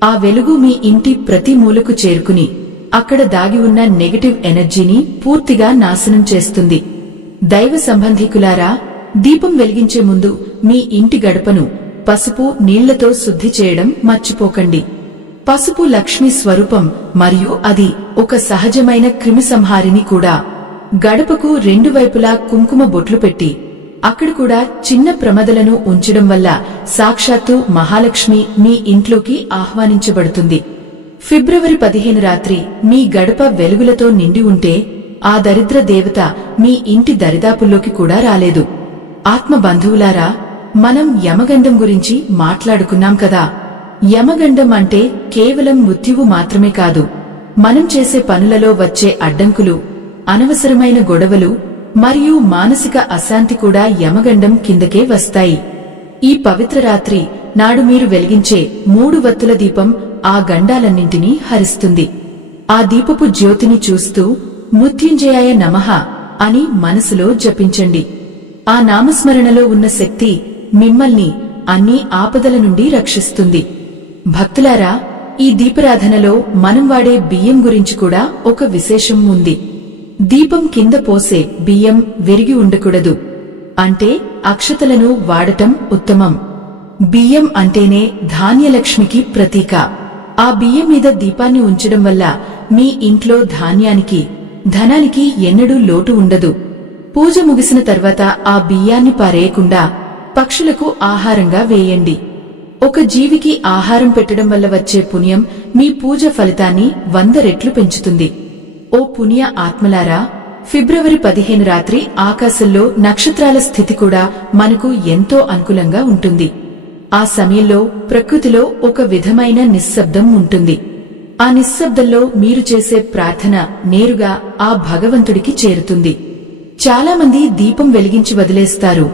ఆ వెలుగు మీ ఇంటి ప్రతి మూలకు చేరుకుని అక్కడ దాగి ఉన్న నెగటివ్ ఎనర్జీని పూర్తిగా నాశనం చేస్తుంది. దైవ సంబంధికులారా, దీపం వెలిగించే ముందు మీ ఇంటి గడపను పసుపు నీళ్లతో శుద్ధి చేయడం మర్చిపోకండి. పసుపు లక్ష్మీ స్వరూపం మరియు అది ఒక సహజమైన క్రిమిసంహారిని కూడా. గడపకు రెండు వైపులా కుంకుమ బొట్లు పెట్టి అక్కడ కూడా చిన్న ప్రమదలను ఉంచడం వల్ల సాక్షాత్తు మహాలక్ష్మి మీ ఇంట్లోకి ఆహ్వానించబడుతుంది. ఫిబ్రవరి 15 రాత్రి మీ గడప వెలుగులతో నిండి ఉంటే ఆ దరిద్ర దేవత మీ ఇంటి దరిదాపుల్లోకి కూడా రాలేదు. ఆత్మ బంధువులారా, మనం యమగండం గురించి మాట్లాడుకున్నాం కదా. యమగండం అంటే కేవలం మృత్యువు మాత్రమే కాదు, మనం చేసే పనులలో వచ్చే అడ్డంకులు, అనవసరమైన గొడవలు మరియు మానసిక అశాంతి కూడా యమగండం కిందకే వస్తాయి. ఈ పవిత్ర రాత్రి నాడు మీరు వెలిగించే 3 వత్తుల దీపం ఆ గండాలన్నింటినీ హరిస్తుంది. ఆ దీపపు జ్యోతిని చూస్తూ మృత్యుంజయాయ నమః అని మనసులో జపించండి. ఆ నామస్మరణలో ఉన్న శక్తి మిమ్మల్ని అన్ని ఆపదల నుండి రక్షిస్తుంది. భక్తులారా, ఈ దీపారాధనలో మనం వాడే బియ్యం గురించి కూడా ఒక విశేషం ఉంది. దీపం కింద పోసే బియ్యం విరిగి ఉండకూడదు. అంటే అక్షతలను వాడటం ఉత్తమం. బియ్యం అంటేనే ధాన్యలక్ష్మికి ప్రతీక. ఆ బియ్యం మీద దీపాన్ని ఉంచడం వల్ల మీ ఇంట్లో ధాన్యానికి, ధనానికి ఎన్నడూ లోటు ఉండదు. పూజ ముగిసిన తర్వాత ఆ బియ్యాన్ని పారేయకుండా పక్షులకు ఆహారంగా వేయండి. ఒక జీవికి ఆహారం పెట్టడం వల్ల వచ్చే పుణ్యం మీ పూజ ఫలితాన్ని 100 రెట్లు పెంచుతుంది. ఓ పుణ్య ఆత్మలారా, ఫిబ్రవరి 15 రాత్రి ఆకాశంలో నక్షత్రాల స్థితి కూడా మనకు ఎంతో అనుకూలంగా ఉంటుంది. ఆ సమయంలో ప్రకృతిలో ఒక విధమైన నిశ్శబ్దం ఉంటుంది. ఆ నిశ్శబ్దంలో మీరు చేసే ప్రార్థన నేరుగా ఆ భగవంతుడికి చేరుతుంది. చాలామంది దీపం వెలిగించి వదిలేస్తారు.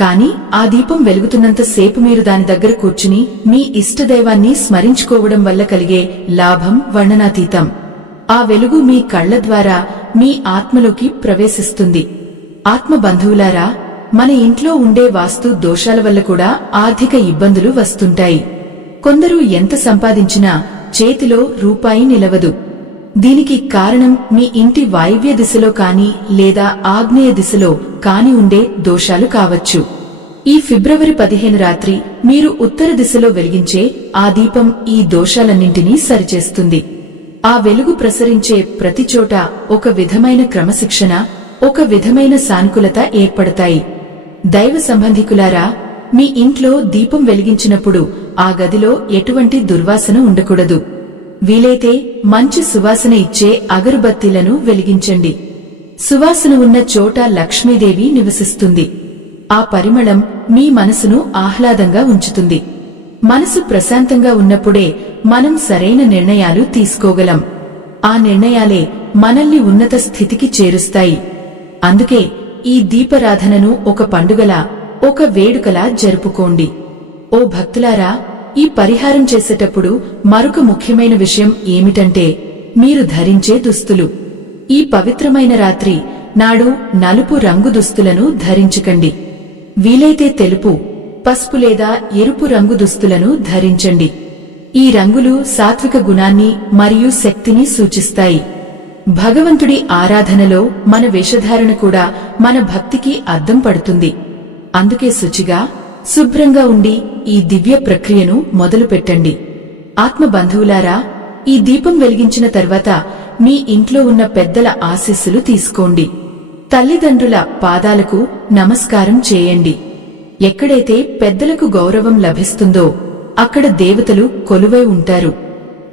కాని ఆ దీపం వెలుగుతున్నంత సేపు మీరు దాని దగ్గర కూర్చుని మీ ఇష్టదైవాన్ని స్మరించుకోవడం వల్ల కలిగే లాభం వర్ణనాతీతం. ఆ వెలుగు మీ కళ్ల ద్వారా మీ ఆత్మలోకి ప్రవేశిస్తుంది. ఆత్మ బంధువులారా, మన ఇంట్లో ఉండే వాస్తు దోషాల వల్ల కూడా ఆర్థిక ఇబ్బందులు వస్తుంటాయి. కొందరు ఎంత సంపాదించినా చేతిలో రూపాయి నిలవదు. దీనికి కారణం మీ ఇంటి వాయవ్య దిశలో కాని లేదా ఆగ్నేయ దిశలో కాని ఉండే దోషాలు కావచ్చు. ఈ ఫిబ్రవరి 15 రాత్రి మీరు ఉత్తర దిశలో వెలిగించే ఆ దీపం ఈ దోషాలన్నింటినీ సరిచేస్తుంది. ఆ వెలుగు ప్రసరించే ప్రతి చోట ఒక విధమైన క్రమశిక్షణ, ఒక విధమైన సానుకూలత ఏర్పడతాయి. దైవ సంబంధికులారా, మీ ఇంట్లో దీపం వెలిగించినప్పుడు ఆ గదిలో ఎటువంటి దుర్వాసన ఉండకూడదు. వీలైతే మంచి సువాసన ఇచ్చే అగరుబత్తీలను వెలిగించండి. సువాసన ఉన్న చోట లక్ష్మీదేవి నివసిస్తుంది. ఆ పరిమళం మీ మనసును ఆహ్లాదంగా ఉంచుతుంది. మనసు ప్రశాంతంగా ఉన్నప్పుడే మనం సరైన నిర్ణయాలు తీసుకోగలం. ఆ నిర్ణయాలే మనల్ని ఉన్నత స్థితికి చేరుస్తాయి. అందుకే ఈ దీపారాధనను ఒక పండుగలా, ఒక వేడుకలా జరుపుకోండి. ఓ భక్తులారా, ఈ పరిహారం చేసేటప్పుడు మరొక ముఖ్యమైన విషయం ఏమిటంటే మీరు ధరించే దుస్తులు. ఈ పవిత్రమైన రాత్రి నాడు నలుపు రంగు దుస్తులను ధరించకండి. వీలైతే తెలుపు, పసుపు లేదా ఎరుపు రంగు దుస్తులను ధరించండి. ఈ రంగులు సాత్విక గుణాన్ని మరియు శక్తిని సూచిస్తాయి. భగవంతుడి ఆరాధనలో మన వేషధారణ కూడా మన భక్తికి అద్దం పడుతుంది. అందుకే శుచిగా, శుభ్రంగా ఉండి ఈ దివ్య ప్రక్రియను మొదలుపెట్టండి. ఆత్మ బంధువులారా, ఈ దీపం వెలిగించిన తర్వాత మీ ఇంట్లో ఉన్న పెద్దల ఆశీస్సులు తీసుకోండి. తల్లిదండ్రుల పాదాలకు నమస్కారం చేయండి. ఎక్కడైతే పెద్దలకు గౌరవం లభిస్తుందో అక్కడ దేవతలు కొలువై ఉంటారు.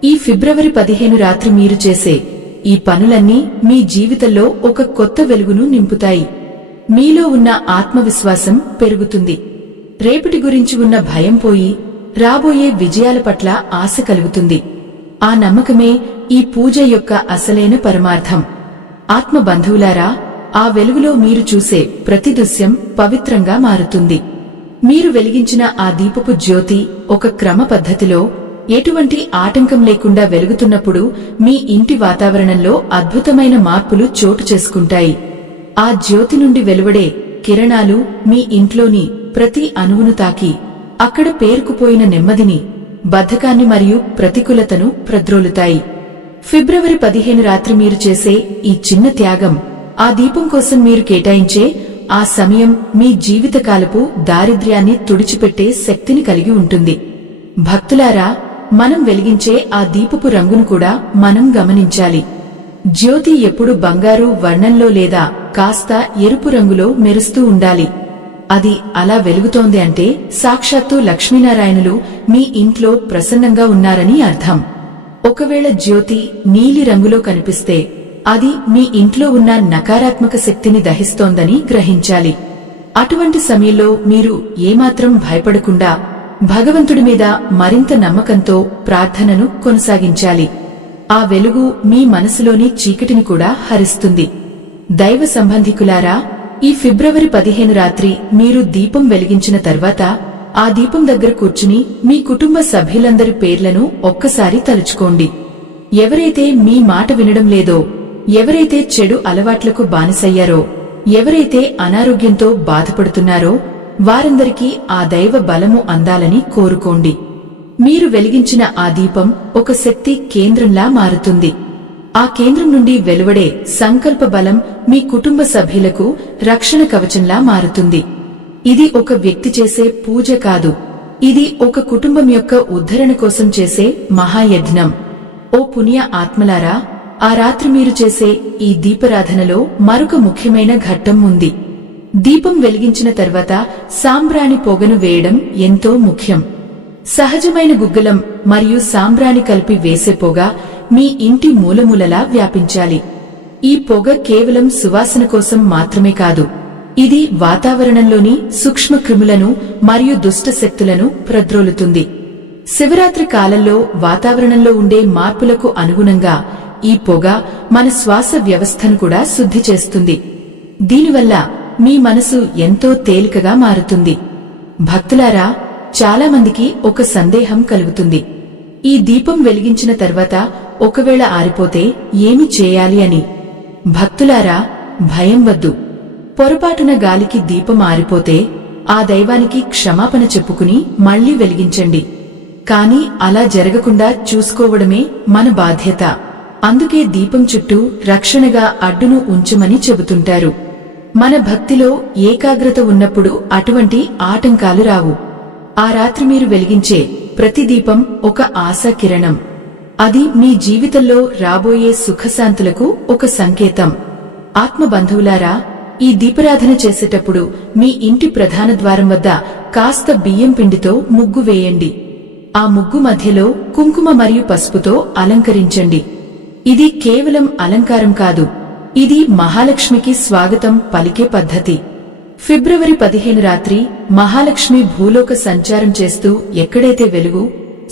ఈ ఫిబ్రవరి 15 రాత్రి మీరు చేసే ఈ పనులన్నీ మీ జీవితంలో ఒక కొత్త వెలుగును నింపుతాయి. మీలో ఉన్న ఆత్మవిశ్వాసం పెరుగుతుంది. రేపటి గురించి ఉన్న భయం పోయి రాబోయే విజయాల పట్ల ఆశ కలుగుతుంది. ఆ నమ్మకమే ఈ పూజ యొక్క అసలైన పరమార్థం. ఆత్మ బంధువులారా, ఆ వెలుగులో మీరు చూసే ప్రతి దృశ్యం పవిత్రంగా మారుతుంది. మీరు వెలిగించిన ఆ దీపపు జ్యోతి ఒక క్రమ పద్ధతిలో, ఎటువంటి ఆటంకం లేకుండా వెలుగుతున్నప్పుడు మీ ఇంటి వాతావరణంలో అద్భుతమైన మార్పులు చోటు చేసుకుంటాయి. ఆ జ్యోతి నుండి వెలువడే కిరణాలు మీ ఇంట్లోని ప్రతి అణువును తాకి అక్కడ పేరుకుపోయిన నెమ్మదిని, బద్ధకాన్ని మరియు ప్రతికూలతను ప్రద్రోలుతాయి. ఫిబ్రవరి 15 రాత్రి మీరు చేసే ఈ చిన్న త్యాగం, ఆ దీపం కోసం మీరు కేటాయించే ఆ సమయం మీ జీవితకాలపు దారిద్ర్యాన్ని తుడిచిపెట్టే శక్తిని కలిగి ఉంటుంది. భక్తులారా, మనం వెలిగించే ఆ దీపపు రంగును కూడా మనం గమనించాలి. జ్యోతి ఎప్పుడు బంగారు వర్ణంలో లేదా కాస్త ఎరుపు రంగులో మెరుస్తూ ఉండాలి. అది అలా వెలుగుతోంది అంటే సాక్షాత్తు లక్ష్మీనారాయణులు మీ ఇంట్లో ప్రసన్నంగా ఉన్నారని అర్థం. ఒకవేళ జ్యోతి నీలి రంగులో కనిపిస్తే అది మీ ఇంట్లో ఉన్న నకారాత్మక శక్తిని దహిస్తోందని గ్రహించాలి. అటువంటి సమయంలో మీరు ఏమాత్రం భయపడకుండా భగవంతుడి మీద మరింత నమ్మకంతో ప్రార్థనను కొనసాగించాలి. ఆ వెలుగు మీ మనసులోని చీకటిని కూడా హరిస్తుంది. దైవ సంబంధికులారా, ఈ ఫిబ్రవరి 15 రాత్రి మీరు దీపం వెలిగించిన తర్వాత ఆ దీపం దగ్గర కూర్చుని మీ కుటుంబ సభ్యులందరి పేర్లను ఒక్కసారి తలుచుకోండి. ఎవరైతే మీ మాట వినడం లేదో, ఎవరైతే చెడు అలవాట్లకు బానిసయ్యారో, ఎవరైతే అనారోగ్యంతో బాధపడుతున్నారో వారందరికీ ఆ దైవ బలము అందాలని కోరుకోండి. మీరు వెలిగించిన ఆ దీపం ఒక శక్తి కేంద్రంలా మారుతుంది. ఆ కేంద్రం నుండి వెలువడే సంకల్ప బలం మీ కుటుంబ సభ్యులకు రక్షణ కవచంలా మారుతుంది. ఇది ఒక వ్యక్తి చేసే పూజ కాదు, ఇది ఒక కుటుంబం యొక్క ఉద్ధరణ కోసం చేసే మహాయజ్ఞం. ఓ పుణ్య ఆత్మలారా, ఆ రాత్రి మీరు చేసే ఈ దీపారాధనలో మరొక ముఖ్యమైన ఘట్టం ఉంది. దీపం వెలిగించిన తర్వాత సాంబ్రాణి పొగను వేయడం ఎంతో ముఖ్యం. సహజమైన గుగ్గలం మరియు సాంబ్రాణి కలిపి వేసే పొగ మీ ఇంటి మూలమూలలా వ్యాపించాలి. ఈ పొగ కేవలం సువాసన కోసం మాత్రమే కాదు, ఇది వాతావరణంలోని సూక్ష్మ క్రిములను మరియు దుష్ట శక్తులను ప్రద్రోలుతుంది. శివరాత్రి కాలంలో వాతావరణంలో ఉండే మార్పులకు అనుగుణంగా ఈ పొగ మన శ్వాస వ్యవస్థను కూడా శుద్ధి చేస్తుంది. దీనివల్ల మీ మనసు ఎంతో తేలికగా మారుతుంది. భక్తులారా, చాలా మందికి ఒక సందేహం కలుగుతుంది. ఈ దీపం వెలిగించిన తర్వాత ఒకవేళ ఆరిపోతే ఏమి చేయాలి అని. భక్తులారా, భయం వద్దు. పొరపాటున గాలికి దీపం ఆరిపోతే ఆ దైవానికి క్షమాపణ చెప్పుకుని మళ్లీ వెలిగించండి. కాని అలా జరగకుండా చూసుకోవడమే మన బాధ్యత. అందుకే దీపం చుట్టూ రక్షణగా అడ్డును ఉంచమని చెబుతుంటారు. మన భక్తిలో ఏకాగ్రత ఉన్నప్పుడు అటువంటి ఆటంకాలు రావు. ఆ రాత్రి మీరు వెలిగించే ప్రతి దీపం ఒక ఆశా కిరణం. అది మీ జీవితంలో రాబోయే సుఖశాంతులకు ఒక సంకేతం. ఆత్మబంధువులారా, ఈ దీపారాధన చేసేటప్పుడు మీ ఇంటి ప్రధాన ద్వారం వద్ద కాస్త బియ్యం పిండితో ముగ్గు వేయండి. ఆ ముగ్గు మధ్యలో కుంకుమ మరియు పసుపుతో అలంకరించండి. ఇది కేవలం అలంకారం కాదు, ఇది మహాలక్ష్మికి స్వాగతం పలికే పద్ధతి. ఫిబ్రవరి 15 రాత్రి మహాలక్ష్మి భూలోక సంచారం చేస్తూ ఎక్కడైతే వెలుగు,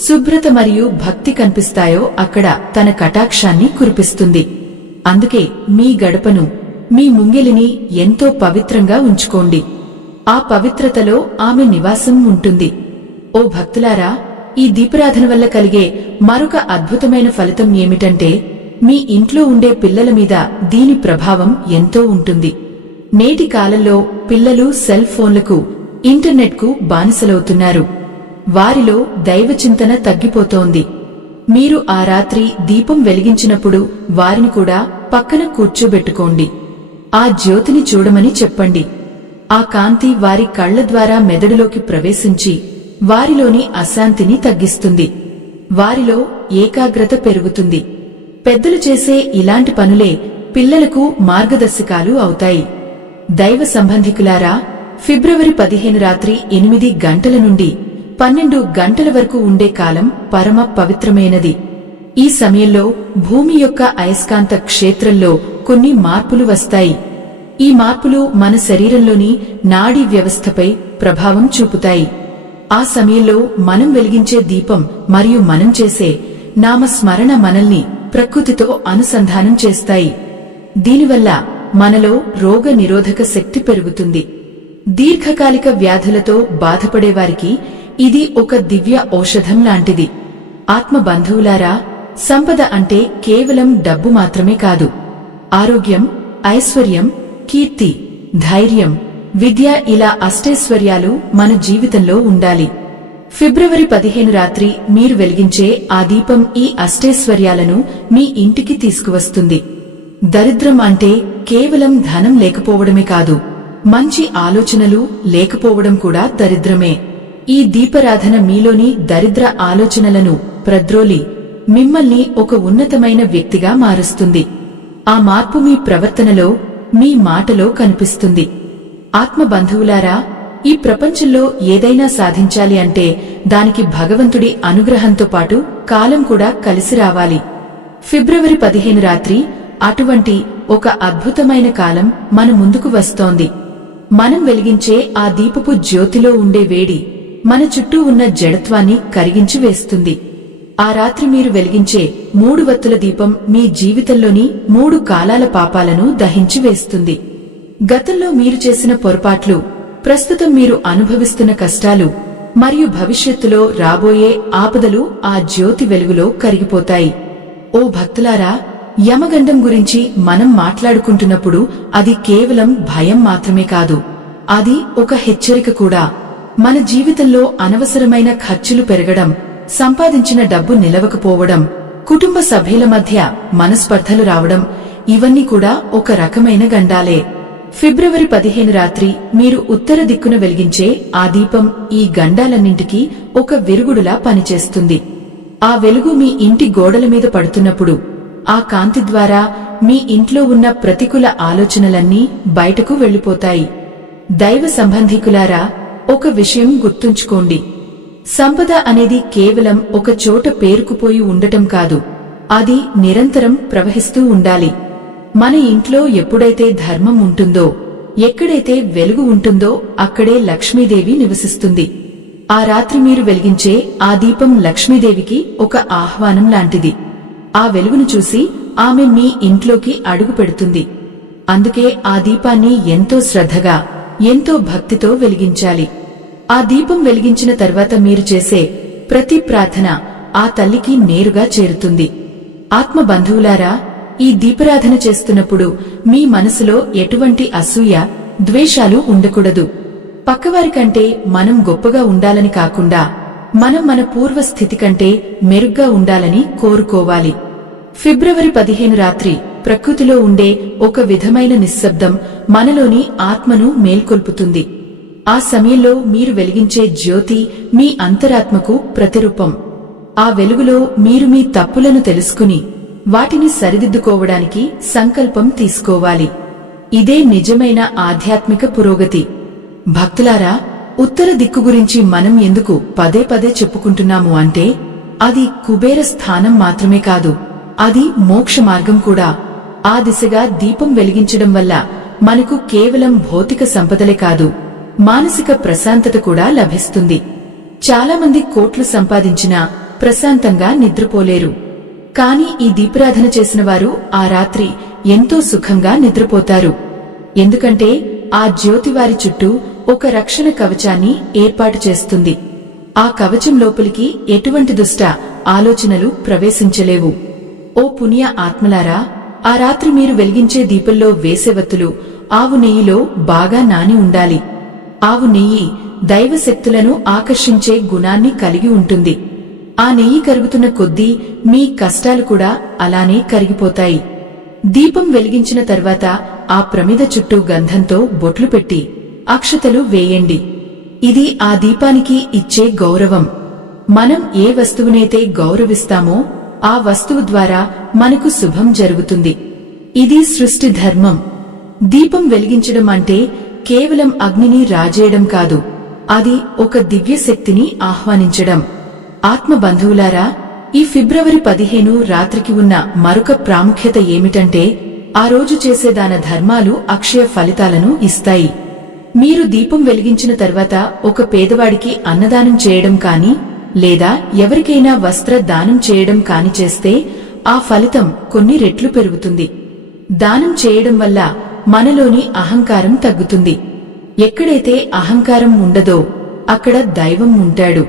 శుభ్రత మరియు భక్తి కనిపిస్తాయో అక్కడ తన కటాక్షాన్ని కురిపిస్తుంది. అందుకే మీ గడపను, మీ ముంగిలిని ఎంతో పవిత్రంగా ఉంచుకోండి. ఆ పవిత్రతలో ఆమె నివాసం ఉంటుంది. ఓ భక్తులారా, ఈ దీపారాధన వల్ల కలిగే మరొక అద్భుతమైన ఫలితం ఏమిటంటే మీ ఇంట్లో ఉండే పిల్లల మీద దీని ప్రభావం ఎంతో ఉంటుంది. నేటి కాలంలో పిల్లలు సెల్ ఫోన్లకు, ఇంటర్నెట్కు బానిసలవుతున్నారు. వారిలో దైవచింతన తగ్గిపోతోంది. మీరు ఆ రాత్రి దీపం వెలిగించినప్పుడు వారిని కూడా పక్కన కూర్చోబెట్టుకోండి. ఆ జ్యోతిని చూడమని చెప్పండి. ఆ కాంతి వారి కళ్ల ద్వారా మెదడులోకి ప్రవేశించి వారిలోని అశాంతిని తగ్గిస్తుంది. వారిలో ఏకాగ్రత పెరుగుతుంది. పెద్దలు చేసే ఇలాంటి పనులే పిల్లలకు మార్గదర్శకాలు అవుతాయి. దైవ సంబంధికులారా, ఫిబ్రవరి 15 రాత్రి 8 గంటల నుండి 12 గంటల వరకు ఉండే కాలం పరమ పవిత్రమైనది. ఈ సమయంలో భూమి యొక్క అయస్కాంత క్షేత్రంలో కొన్ని మార్పులు వస్తాయి. ఈ మార్పులు మన శరీరంలోని నాడీ వ్యవస్థపై ప్రభావం చూపుతాయి. ఆ సమయంలో మనం వెలిగించే దీపం మరియు మనం చేసే నామస్మరణ మనల్ని ప్రకృతితో అనుసంధానం చేస్తాయి. దీనివల్ల మనలో రోగ నిరోధక శక్తి పెరుగుతుంది. దీర్ఘకాలిక వ్యాధులతో బాధపడేవారికి ఇది ఒక దివ్య ఔషధం లాంటిది. ఆత్మ బంధువులారా, సంపద అంటే కేవలం డబ్బు మాత్రమే కాదు. ఆరోగ్యం, ఐశ్వర్యం, కీర్తి, ధైర్యం, విద్య, ఇలా అష్టైశ్వర్యాలు మన జీవితంలో ఉండాలి. ఫిబ్రవరి 15 రాత్రి మీరు వెలిగించే ఆ దీపం ఈ అష్టైశ్వర్యాలను మీ ఇంటికి తీసుకువస్తుంది. దరిద్రం అంటే కేవలం ధనం లేకపోవడమే కాదు, మంచి ఆలోచనలు లేకపోవడం కూడా దరిద్రమే. ఈ దీపారాధన మీలోని దరిద్ర ఆలోచనలను ప్రద్రోలి మిమ్మల్ని ఒక ఉన్నతమైన వ్యక్తిగా మారుస్తుంది. ఆ మార్పు మీ ప్రవర్తనలో, మీ మాటలో కనిపిస్తుంది. ఆత్మ బంధువులారా, ఈ ప్రపంచంలో ఏదైనా సాధించాలి అంటే దానికి భగవంతుడి అనుగ్రహంతో పాటు కాలం కూడా కలిసి రావాలి. ఫిబ్రవరి 15 రాత్రి అటువంటి ఒక అద్భుతమైన కాలం మన ముందుకు వస్తోంది. మనం వెలిగించే ఆ దీపపు జ్యోతిలో ఉండే వేడి మన చుట్టూ ఉన్న జడత్వాన్ని కరిగించి వేస్తుంది. ఆ రాత్రి మీరు వెలిగించే 3 వత్తుల దీపం మీ జీవితంలోని 3 కాలాల పాపాలను దహించి వేస్తుంది. గతంలో మీరు చేసిన పొరపాట్లు, ప్రస్తుతం మీరు అనుభవిస్తున్న కష్టాలు మరియు భవిష్యత్తులో రాబోయే ఆపదలు ఆ జ్యోతి వెలుగులో కరిగిపోతాయి. ఓ భక్తులారా, యమగండం గురించి మనం మాట్లాడుకుంటున్నప్పుడు అది కేవలం భయం మాత్రమే కాదు, అది ఒక హెచ్చరిక కూడా. మన జీవితంలో అనవసరమైన ఖర్చులు పెరగడం, సంపాదించిన డబ్బు నిలవకపోవడం, కుటుంబ సభ్యుల మధ్య మనస్పర్ధలు రావడం, ఇవన్నీ కూడా ఒక రకమైన గండాలే. ఫిబ్రవరి 15 రాత్రి మీరు ఉత్తర దిక్కున వెలిగించే ఆ దీపం ఈ గండాలన్నింటికీ ఒక విరుగుడులా పనిచేస్తుంది. ఆ వెలుగు మీ ఇంటి గోడల మీద పడుతున్నప్పుడు ఆ కాంతి ద్వారా మీ ఇంట్లో ఉన్న ప్రతికూల ఆలోచనలన్నీ బయటకు వెళ్లిపోతాయి. దైవ సంబంధికులారా, ఒక విషయం గుర్తుంచుకోండి. సంపద అనేది కేవలం ఒక చోట పేరుకుపోయి ఉండటం కాదు, అది నిరంతరం ప్రవహిస్తూ ఉండాలి. మన ఇంట్లో ఎప్పుడైతే ధర్మం ఉంటుందో, ఎక్కడైతే వెలుగు ఉంటుందో అక్కడే లక్ష్మీదేవి నివసిస్తుంది. ఆ రాత్రి మీరు వెలిగించే ఆ దీపం లక్ష్మీదేవికి ఒక ఆహ్వానం లాంటిది. ఆ వెలుగును చూసి ఆమె మీ ఇంట్లోకి అడుగు పెడుతుంది. అందుకే ఆ దీపాన్ని ఎంతో శ్రద్ధగా, ఎంతో భక్తితో వెలిగించాలి. ఆ దీపం వెలిగించిన తర్వాత మీరు చేసే ప్రతి ప్రార్థన ఆ తల్లికి నేరుగా చేరుతుంది. ఆత్మ బంధువులారా, ఈ దీపారాధన చేస్తున్నప్పుడు మీ మనసులో ఎటువంటి అసూయ, ద్వేషాలు ఉండకూడదు. పక్కవారికంటే మనం గొప్పగా ఉండాలని కాకుండా మనం మన పూర్వ స్థితి కంటే మెరుగ్గా ఉండాలని కోరుకోవాలి. ఫిబ్రవరి 15 రాత్రి ప్రకృతిలో ఉండే ఒక విధమైన నిశ్శబ్దం మనలోని ఆత్మను మేల్కొల్పుతుంది. ఆ సమయంలో మీరు వెలిగించే జ్యోతి మీ అంతరాత్మకు ప్రతిరూపం. ఆ వెలుగులో మీరు మీ తప్పులను తెలుసుకుని వాటిని సరిదిద్దుకోవడానికి సంకల్పం తీసుకోవాలి. ఇదే నిజమైన ఆధ్యాత్మిక పురోగతి. భక్తులారా, ఉత్తర దిక్కు గురించి మనం ఎందుకు పదే పదే చెప్పుకుంటున్నాము అంటే, అది కుబేర స్థానం మాత్రమే కాదు, అది మోక్ష మార్గం కూడా. ఆ దిశగా దీపం వెలిగించడం వల్ల మనకు కేవలం భౌతిక సంపదలే కాదు, మానసిక ప్రశాంతత కూడా లభిస్తుంది. చాలామంది కోట్లు సంపాదించినా ప్రశాంతంగా నిద్రపోలేరు. కాని ఈ దీపారాధన చేసిన వారు ఆ రాత్రి ఎంతో సుఖంగా నిద్రపోతారు. ఎందుకంటే ఆ జ్యోతి వారి చుట్టూ ఒక రక్షణ కవచాన్ని ఏర్పాటు చేస్తుంది. ఆ కవచం లోపలికి ఎటువంటి దుష్ట ఆలోచనలు ప్రవేశించలేవు. ఓ పుణ్య ఆత్మలారా, ఆ రాత్రి మీరు వెలిగించే దీపంలో వేసే వత్తులు ఆవు నెయ్యిలో బాగా నాని ఉండాలి. ఆవు నెయ్యి దైవశక్తులను ఆకర్షించే గుణాన్ని కలిగి ఉంటుంది. ఆ నెయ్యి కరుగుతున్న కొద్దీ మీ కష్టాలు కూడా అలానే కరిగిపోతాయి. దీపం వెలిగించిన తర్వాత ఆ ప్రమిద చుట్టూ గంధంతో బొట్లు పెట్టి అక్షతలు వేయండి. ఇది ఆ దీపానికి ఇచ్చే గౌరవం. మనం ఏ వస్తువునైతే గౌరవిస్తామో ఆ వస్తువు ద్వారా మనకు శుభం జరుగుతుంది. ఇది సృష్టి ధర్మం. దీపం వెలిగించడం అంటే కేవలం అగ్నిని రాజేయడం కాదు, అది ఒక దివ్యశక్తిని ఆహ్వానించడం. ఆత్మ బంధువులారా, ఈ ఫిబ్రవరి 15 రాత్రికి ఉన్న మరొక ప్రాముఖ్యత ఏమిటంటే, ఆ రోజు చేసే దాన ధర్మాలు అక్షయ ఫలితాలను ఇస్తాయి. మీరు దీపం వెలిగించిన తర్వాత ఒక పేదవాడికి అన్నదానం చేయడం కాని, లేదా ఎవరికైనా వస్త్ర దానం చేయడం కాని చేస్తే ఆ ఫలితం కొన్ని రెట్లు పెరుగుతుంది. దానం చేయడం వల్ల మనలోని అహంకారం తగ్గుతుంది. ఎక్కడైతే అహంకారం ఉండదో అక్కడ దైవం ఉంటాడు.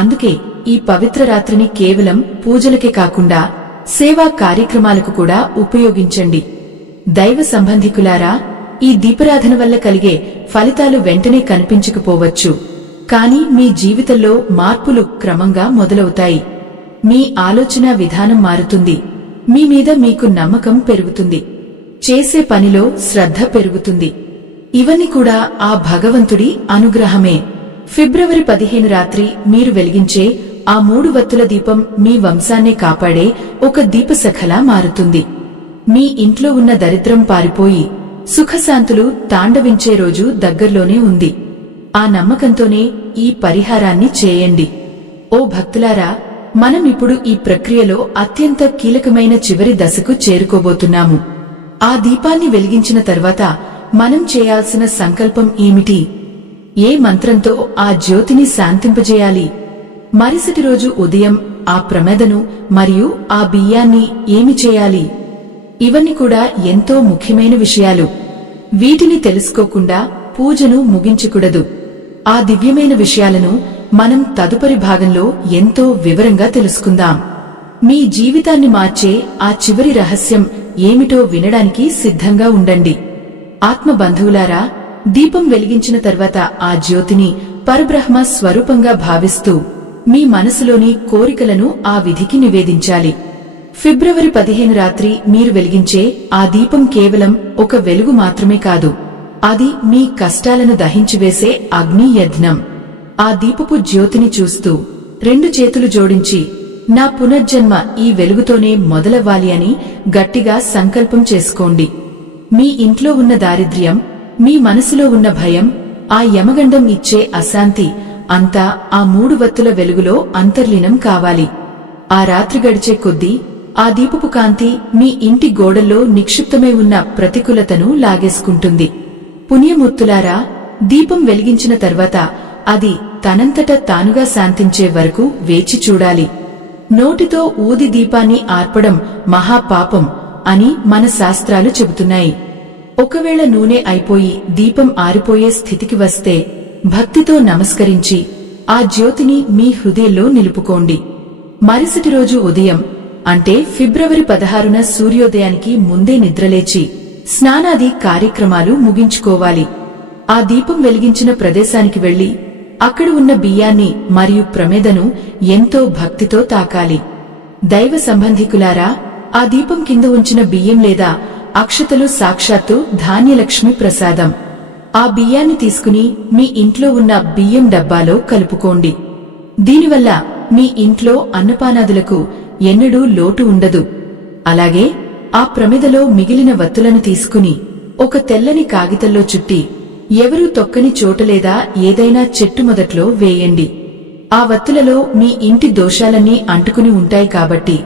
అందుకే ఈ పవిత్ర రాత్రిని కేవలం పూజలకే కాకుండా సేవా కార్యక్రమాలకు కూడా ఉపయోగించండి. దైవ సంబంధికులారా, ఈ దీపారాధన వల్ల కలిగే ఫలితాలు వెంటనే కనిపించకపోవచ్చు, కానీ మీ జీవితంలో మార్పులు క్రమంగా మొదలవుతాయి. మీ ఆలోచన విధానం మారుతుంది. మీ మీద మీకు నమ్మకం పెరుగుతుంది. చేసే పనిలో శ్రద్ధ పెరుగుతుంది. ఇవన్నీ కూడా ఆ భగవంతుడి అనుగ్రహమే. ఫిబ్రవరి 15 రాత్రి మీరు వెలిగించే ఆ 3 వత్తుల దీపం మీ వంశాన్నే కాపాడే ఒక దీపశఖలా మారుతుంది. మీ ఇంట్లో ఉన్న దరిద్రం పారిపోయి సుఖశాంతులు తాండవించే రోజు దగ్గర్లోనే ఉంది. ఆ నమ్మకంతోనే ఈ పరిహారాన్ని చేయండి. ఓ భక్తులారా, మనం ఇప్పుడు ఈ ప్రక్రియలో అత్యంత కీలకమైన చివరి దశకు చేరుకోబోతున్నాము. ఆ దీపాన్ని వెలిగించిన తర్వాత మనం చేయాల్సిన సంకల్పం ఏమిటి? ఏ మంత్రంతో ఆ జ్యోతిని శాంతింపజేయాలి? మరుసటి రోజు ఉదయం ఆ ప్రమేదను మరియు ఆ బియ్యాన్ని ఏమి చేయాలి? ఇవన్నీ కూడా ఎంతో ముఖ్యమైన విషయాలు. వీటిని తెలుసుకోకుండా పూజను ముగించకూడదు. ఆ దివ్యమైన విషయాలను మనం తదుపరి భాగంలో ఎంతో వివరంగా తెలుసుకుందాం. మీ జీవితాన్ని మార్చే ఆ చివరి రహస్యం ఏమిటో వినడానికి సిద్ధంగా ఉండండి. ఆత్మ బంధువులారా, దీపం వెలిగించిన తర్వాత ఆ జ్యోతిని పరబ్రహ్మ స్వరూపంగా భావిస్తూ మీ మనసులోని కోరికలను ఆ విధికి నివేదించాలి. ఫిబ్రవరి 15 రాత్రి మీరు వెలిగించే ఆ దీపం కేవలం ఒక వెలుగు మాత్రమే కాదు, అది మీ కష్టాలను దహించివేసే అగ్ని యజ్ఞం. ఆ దీపపు జ్యోతిని చూస్తూ 2 చేతులు జోడించి, నా పునర్జన్మ ఈ వెలుగుతోనే మొదలవ్వాలి అని గట్టిగా సంకల్పం చేసుకోండి. మీ ఇంట్లో ఉన్న దారిద్ర్యం, మీ మనసులో ఉన్న భయం, ఆ యమగండం ఇచ్చే అశాంతి అంతా ఆ 3 వత్తుల వెలుగులో అంతర్లీనం కావాలి. ఆ రాత్రి గడిచే కొద్దీ ఆ దీపపు కాంతి మీ ఇంటి గోడల్లో నిక్షిప్తమై ఉన్న ప్రతికూలతను లాగేసుకుంటుంది. పుణ్యమూర్తులారా, దీపం వెలిగించిన తర్వాత అది తనంతట తానుగా శాంతించే వరకు వేచి చూడాలి. నోటితో ఊది దీపాన్ని ఆర్పడం మహాపాపం అని మన శాస్త్రాలు చెబుతున్నాయి. ఒకవేళ నూనె అయిపోయి దీపం ఆరిపోయే స్థితికి వస్తే భక్తితో నమస్కరించి ఆ జ్యోతిని మీ హృదయంలో నిలుపుకోండి. మరుసటి రోజు ఉదయం అంటే ఫిబ్రవరి 16న సూర్యోదయానికి ముందే నిద్రలేచి స్నానాది కార్యక్రమాలు ముగించుకోవాలి. ఆ దీపం వెలిగించిన ప్రదేశానికి వెళ్లి అక్కడ ఉన్న బియ్యాన్ని మరియు ప్రమిదను ఎంతో భక్తితో తాకాలి. దైవ సంబంధికులారా, ఆ దీపం కింద ఉంచిన బియ్యం లేదా అక్షతలు సాక్షాత్తు ధాన్యలక్ష్మి ప్రసాదం. ఆ బియ్యాన్ని తీసుకుని మీ ఇంట్లో ఉన్న బియ్యం డబ్బాలో కలుపుకోండి. దీనివల్ల మీ ఇంట్లో అన్నపానాదులకు ఎన్నడూ లోటు ఉండదు. అలాగే ఆ ప్రమిదలో మిగిలిన వత్తులను తీసుకుని ఒక తెల్లని కాగితంలో చుట్టి ఎవరూ తొక్కని చోట లేదా ఏదైనా చెట్టు మొదట్లో వేయండి. ఆ వత్తులలో మీ ఇంటి దోషాలన్నీ అంటుకుని ఉంటాయి కాబట్టి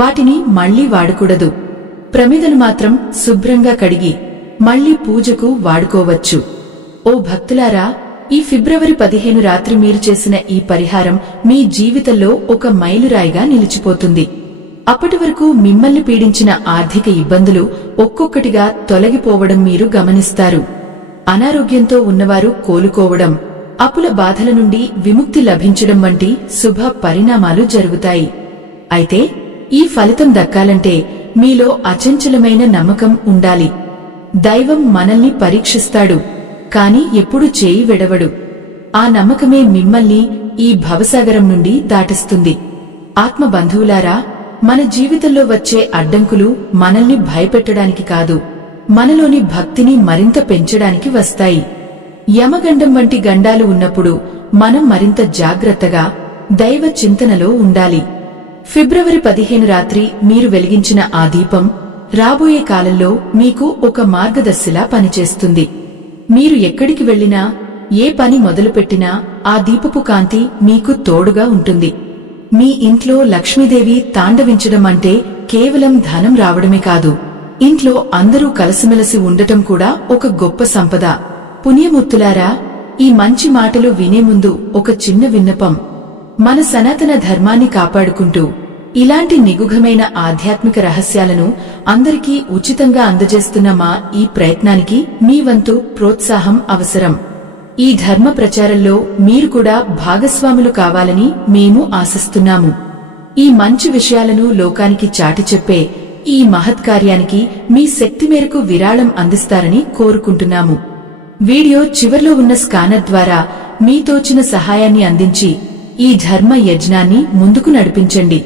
వాటిని మళ్లీ వాడకూడదు. ప్రమిదను మాత్రం శుభ్రంగా కడిగి మళ్లీ పూజకు వాడుకోవచ్చు. ఓ భక్తులారా, ఈ ఫిబ్రవరి 15 రాత్రి మీరు చేసిన ఈ పరిహారం మీ జీవితంలో ఒక మైలురాయిగా నిలిచిపోతుంది. అప్పటి వరకు మిమ్మల్ని పీడించిన ఆర్థిక ఇబ్బందులు ఒక్కొక్కటిగా తొలగిపోవడం మీరు గమనిస్తారు. అనారోగ్యంతో ఉన్నవారు కోలుకోవడం, అప్పుల బాధల నుండి విముక్తి లభించడం వంటి శుభ పరిణామాలు జరుగుతాయి. అయితే ఈ ఫలితం దక్కాలంటే మీలో అచంచలమైన నమ్మకం ఉండాలి. దైవం మనల్ని పరీక్షిస్తాడు, కాని ఎప్పుడూ చేయి విడవడు. ఆ నమ్మకమే మిమ్మల్ని ఈ భవసాగరం నుండి దాటిస్తుంది. ఆత్మ బంధువులారా, మన జీవితంలో వచ్చే అడ్డంకులు మనల్ని భయపెట్టడానికి కాదు, మనలోని భక్తిని మరింత పెంచడానికి వస్తాయి. యమగండం వంటి గండాలు ఉన్నప్పుడు మనం మరింత జాగ్రత్తగా దైవ చింతనలో ఉండాలి. ఫిబ్రవరి 15 రాత్రి మీరు వెలిగించిన ఆ దీపం రాబోయే కాలంలో మీకు ఒక మార్గదర్శిలా పనిచేస్తుంది. మీరు ఎక్కడికి వెళ్లినా, ఏ పని మొదలుపెట్టినా ఆ దీపపు కాంతి మీకు తోడుగా ఉంటుంది. మీ ఇంట్లో లక్ష్మీదేవి తాండవించడం అంటే కేవలం ధనం రావడమే కాదు, ఇంట్లో అందరూ కలిసిమెలిసి ఉండటం కూడా ఒక గొప్ప సంపద. పుణ్యమూర్తులారా, ఈ మంచి మాటలు వినే ముందు ఒక చిన్న విన్నపం. మన సనాతన ధర్మాన్ని కాపాడుకుంటూ ఇలాంటి నిగూఢమైన ఆధ్యాత్మిక రహస్యాలను అందరికీ ఉచితంగా అందజేస్తున్న మా ఈ ప్రయత్నానికి మీ వంతు ప్రోత్సాహం అవసరం. ఈ ధర్మ ప్రచారంలో మీరు కూడా భాగస్వాములు కావాలని మేము ఆశిస్తున్నాము. ఈ మంచి విషయాలను లోకానికి చాటి చెప్పే ఈ మహత్కార్యానికి మీ శక్తి మేరకు విరాళం అందిస్తారని కోరుకుంటున్నాము. వీడియో చివర్లో ఉన్న స్కానర్ ద్వారా మీ తోచిన సహాయాన్ని అందించి ఈ ధర్మ యజ్ఞాన్ని ముందుకు నడిపించండి.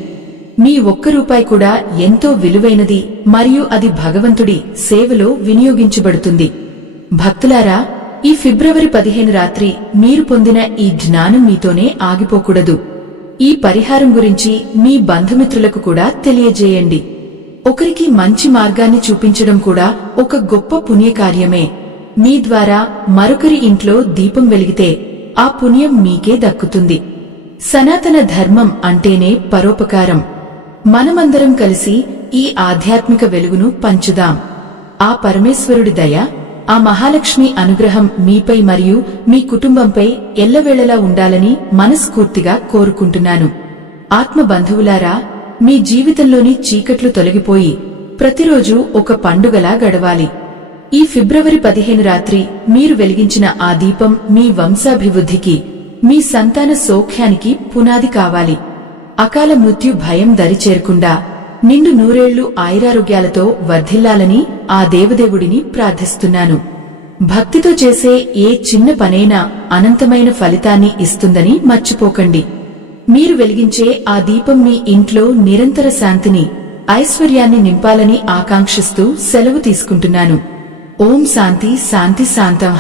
మీ ఒక్క రూపాయి కూడా ఎంతో విలువైనది మరియు అది భగవంతుడి సేవలో వినియోగించబడుతుంది. భక్తులారా, ఈ ఫిబ్రవరి 15 రాత్రి మీరు పొందిన ఈ జ్ఞానం మీతోనే ఆగిపోకూడదు. ఈ పరిహారం గురించి మీ బంధుమిత్రులకు కూడా తెలియజేయండి. ఒకరికి మంచి మార్గాన్ని చూపించడం కూడా ఒక గొప్ప పుణ్యకార్యమే. మీ ద్వారా మరొకరి ఇంట్లో దీపం వెలిగితే ఆ పుణ్యం మీకే దక్కుతుంది. సనాతన ధర్మం అంటేనే పరోపకారం. మనమందరం కలిసి ఈ ఆధ్యాత్మిక వెలుగును పంచుదాం. ఆ పరమేశ్వరుడి దయ, ఆ మహాలక్ష్మి అనుగ్రహం మీపై మరియు మీ కుటుంబంపై ఎల్లవేళలా ఉండాలని మనస్ఫూర్తిగా కోరుకుంటున్నాను. ఆత్మ బంధువులారా, మీ జీవితంలోని చీకట్లు తొలగిపోయి ప్రతిరోజు ఒక పండుగలా గడవాలి. ఈ ఫిబ్రవరి 15 రాత్రి మీరు వెలిగించిన ఆ దీపం మీ వంశాభివృద్ధికి, మీ సంతాన సౌఖ్యానికి పునాది కావాలి. అకాల మృత్యు భయం దరిచేరకుండా నిండు నూరేళ్లు ఆయురారోగ్యాలతో వర్ధిల్లాలని ఆ దేవదేవుడిని ప్రార్థిస్తున్నాను. భక్తితో చేసే ఏ చిన్న పనైనా అనంతమైన ఫలితాన్ని ఇస్తుందని మర్చిపోకండి. మీరు వెలిగించే ఆ దీపం మీ ఇంట్లో నిరంతర శాంతిని, ఐశ్వర్యాన్ని నింపాలని ఆకాంక్షిస్తూ సెలవు తీసుకుంటున్నాను. ఓం శాంతి శాంతి శాంతం.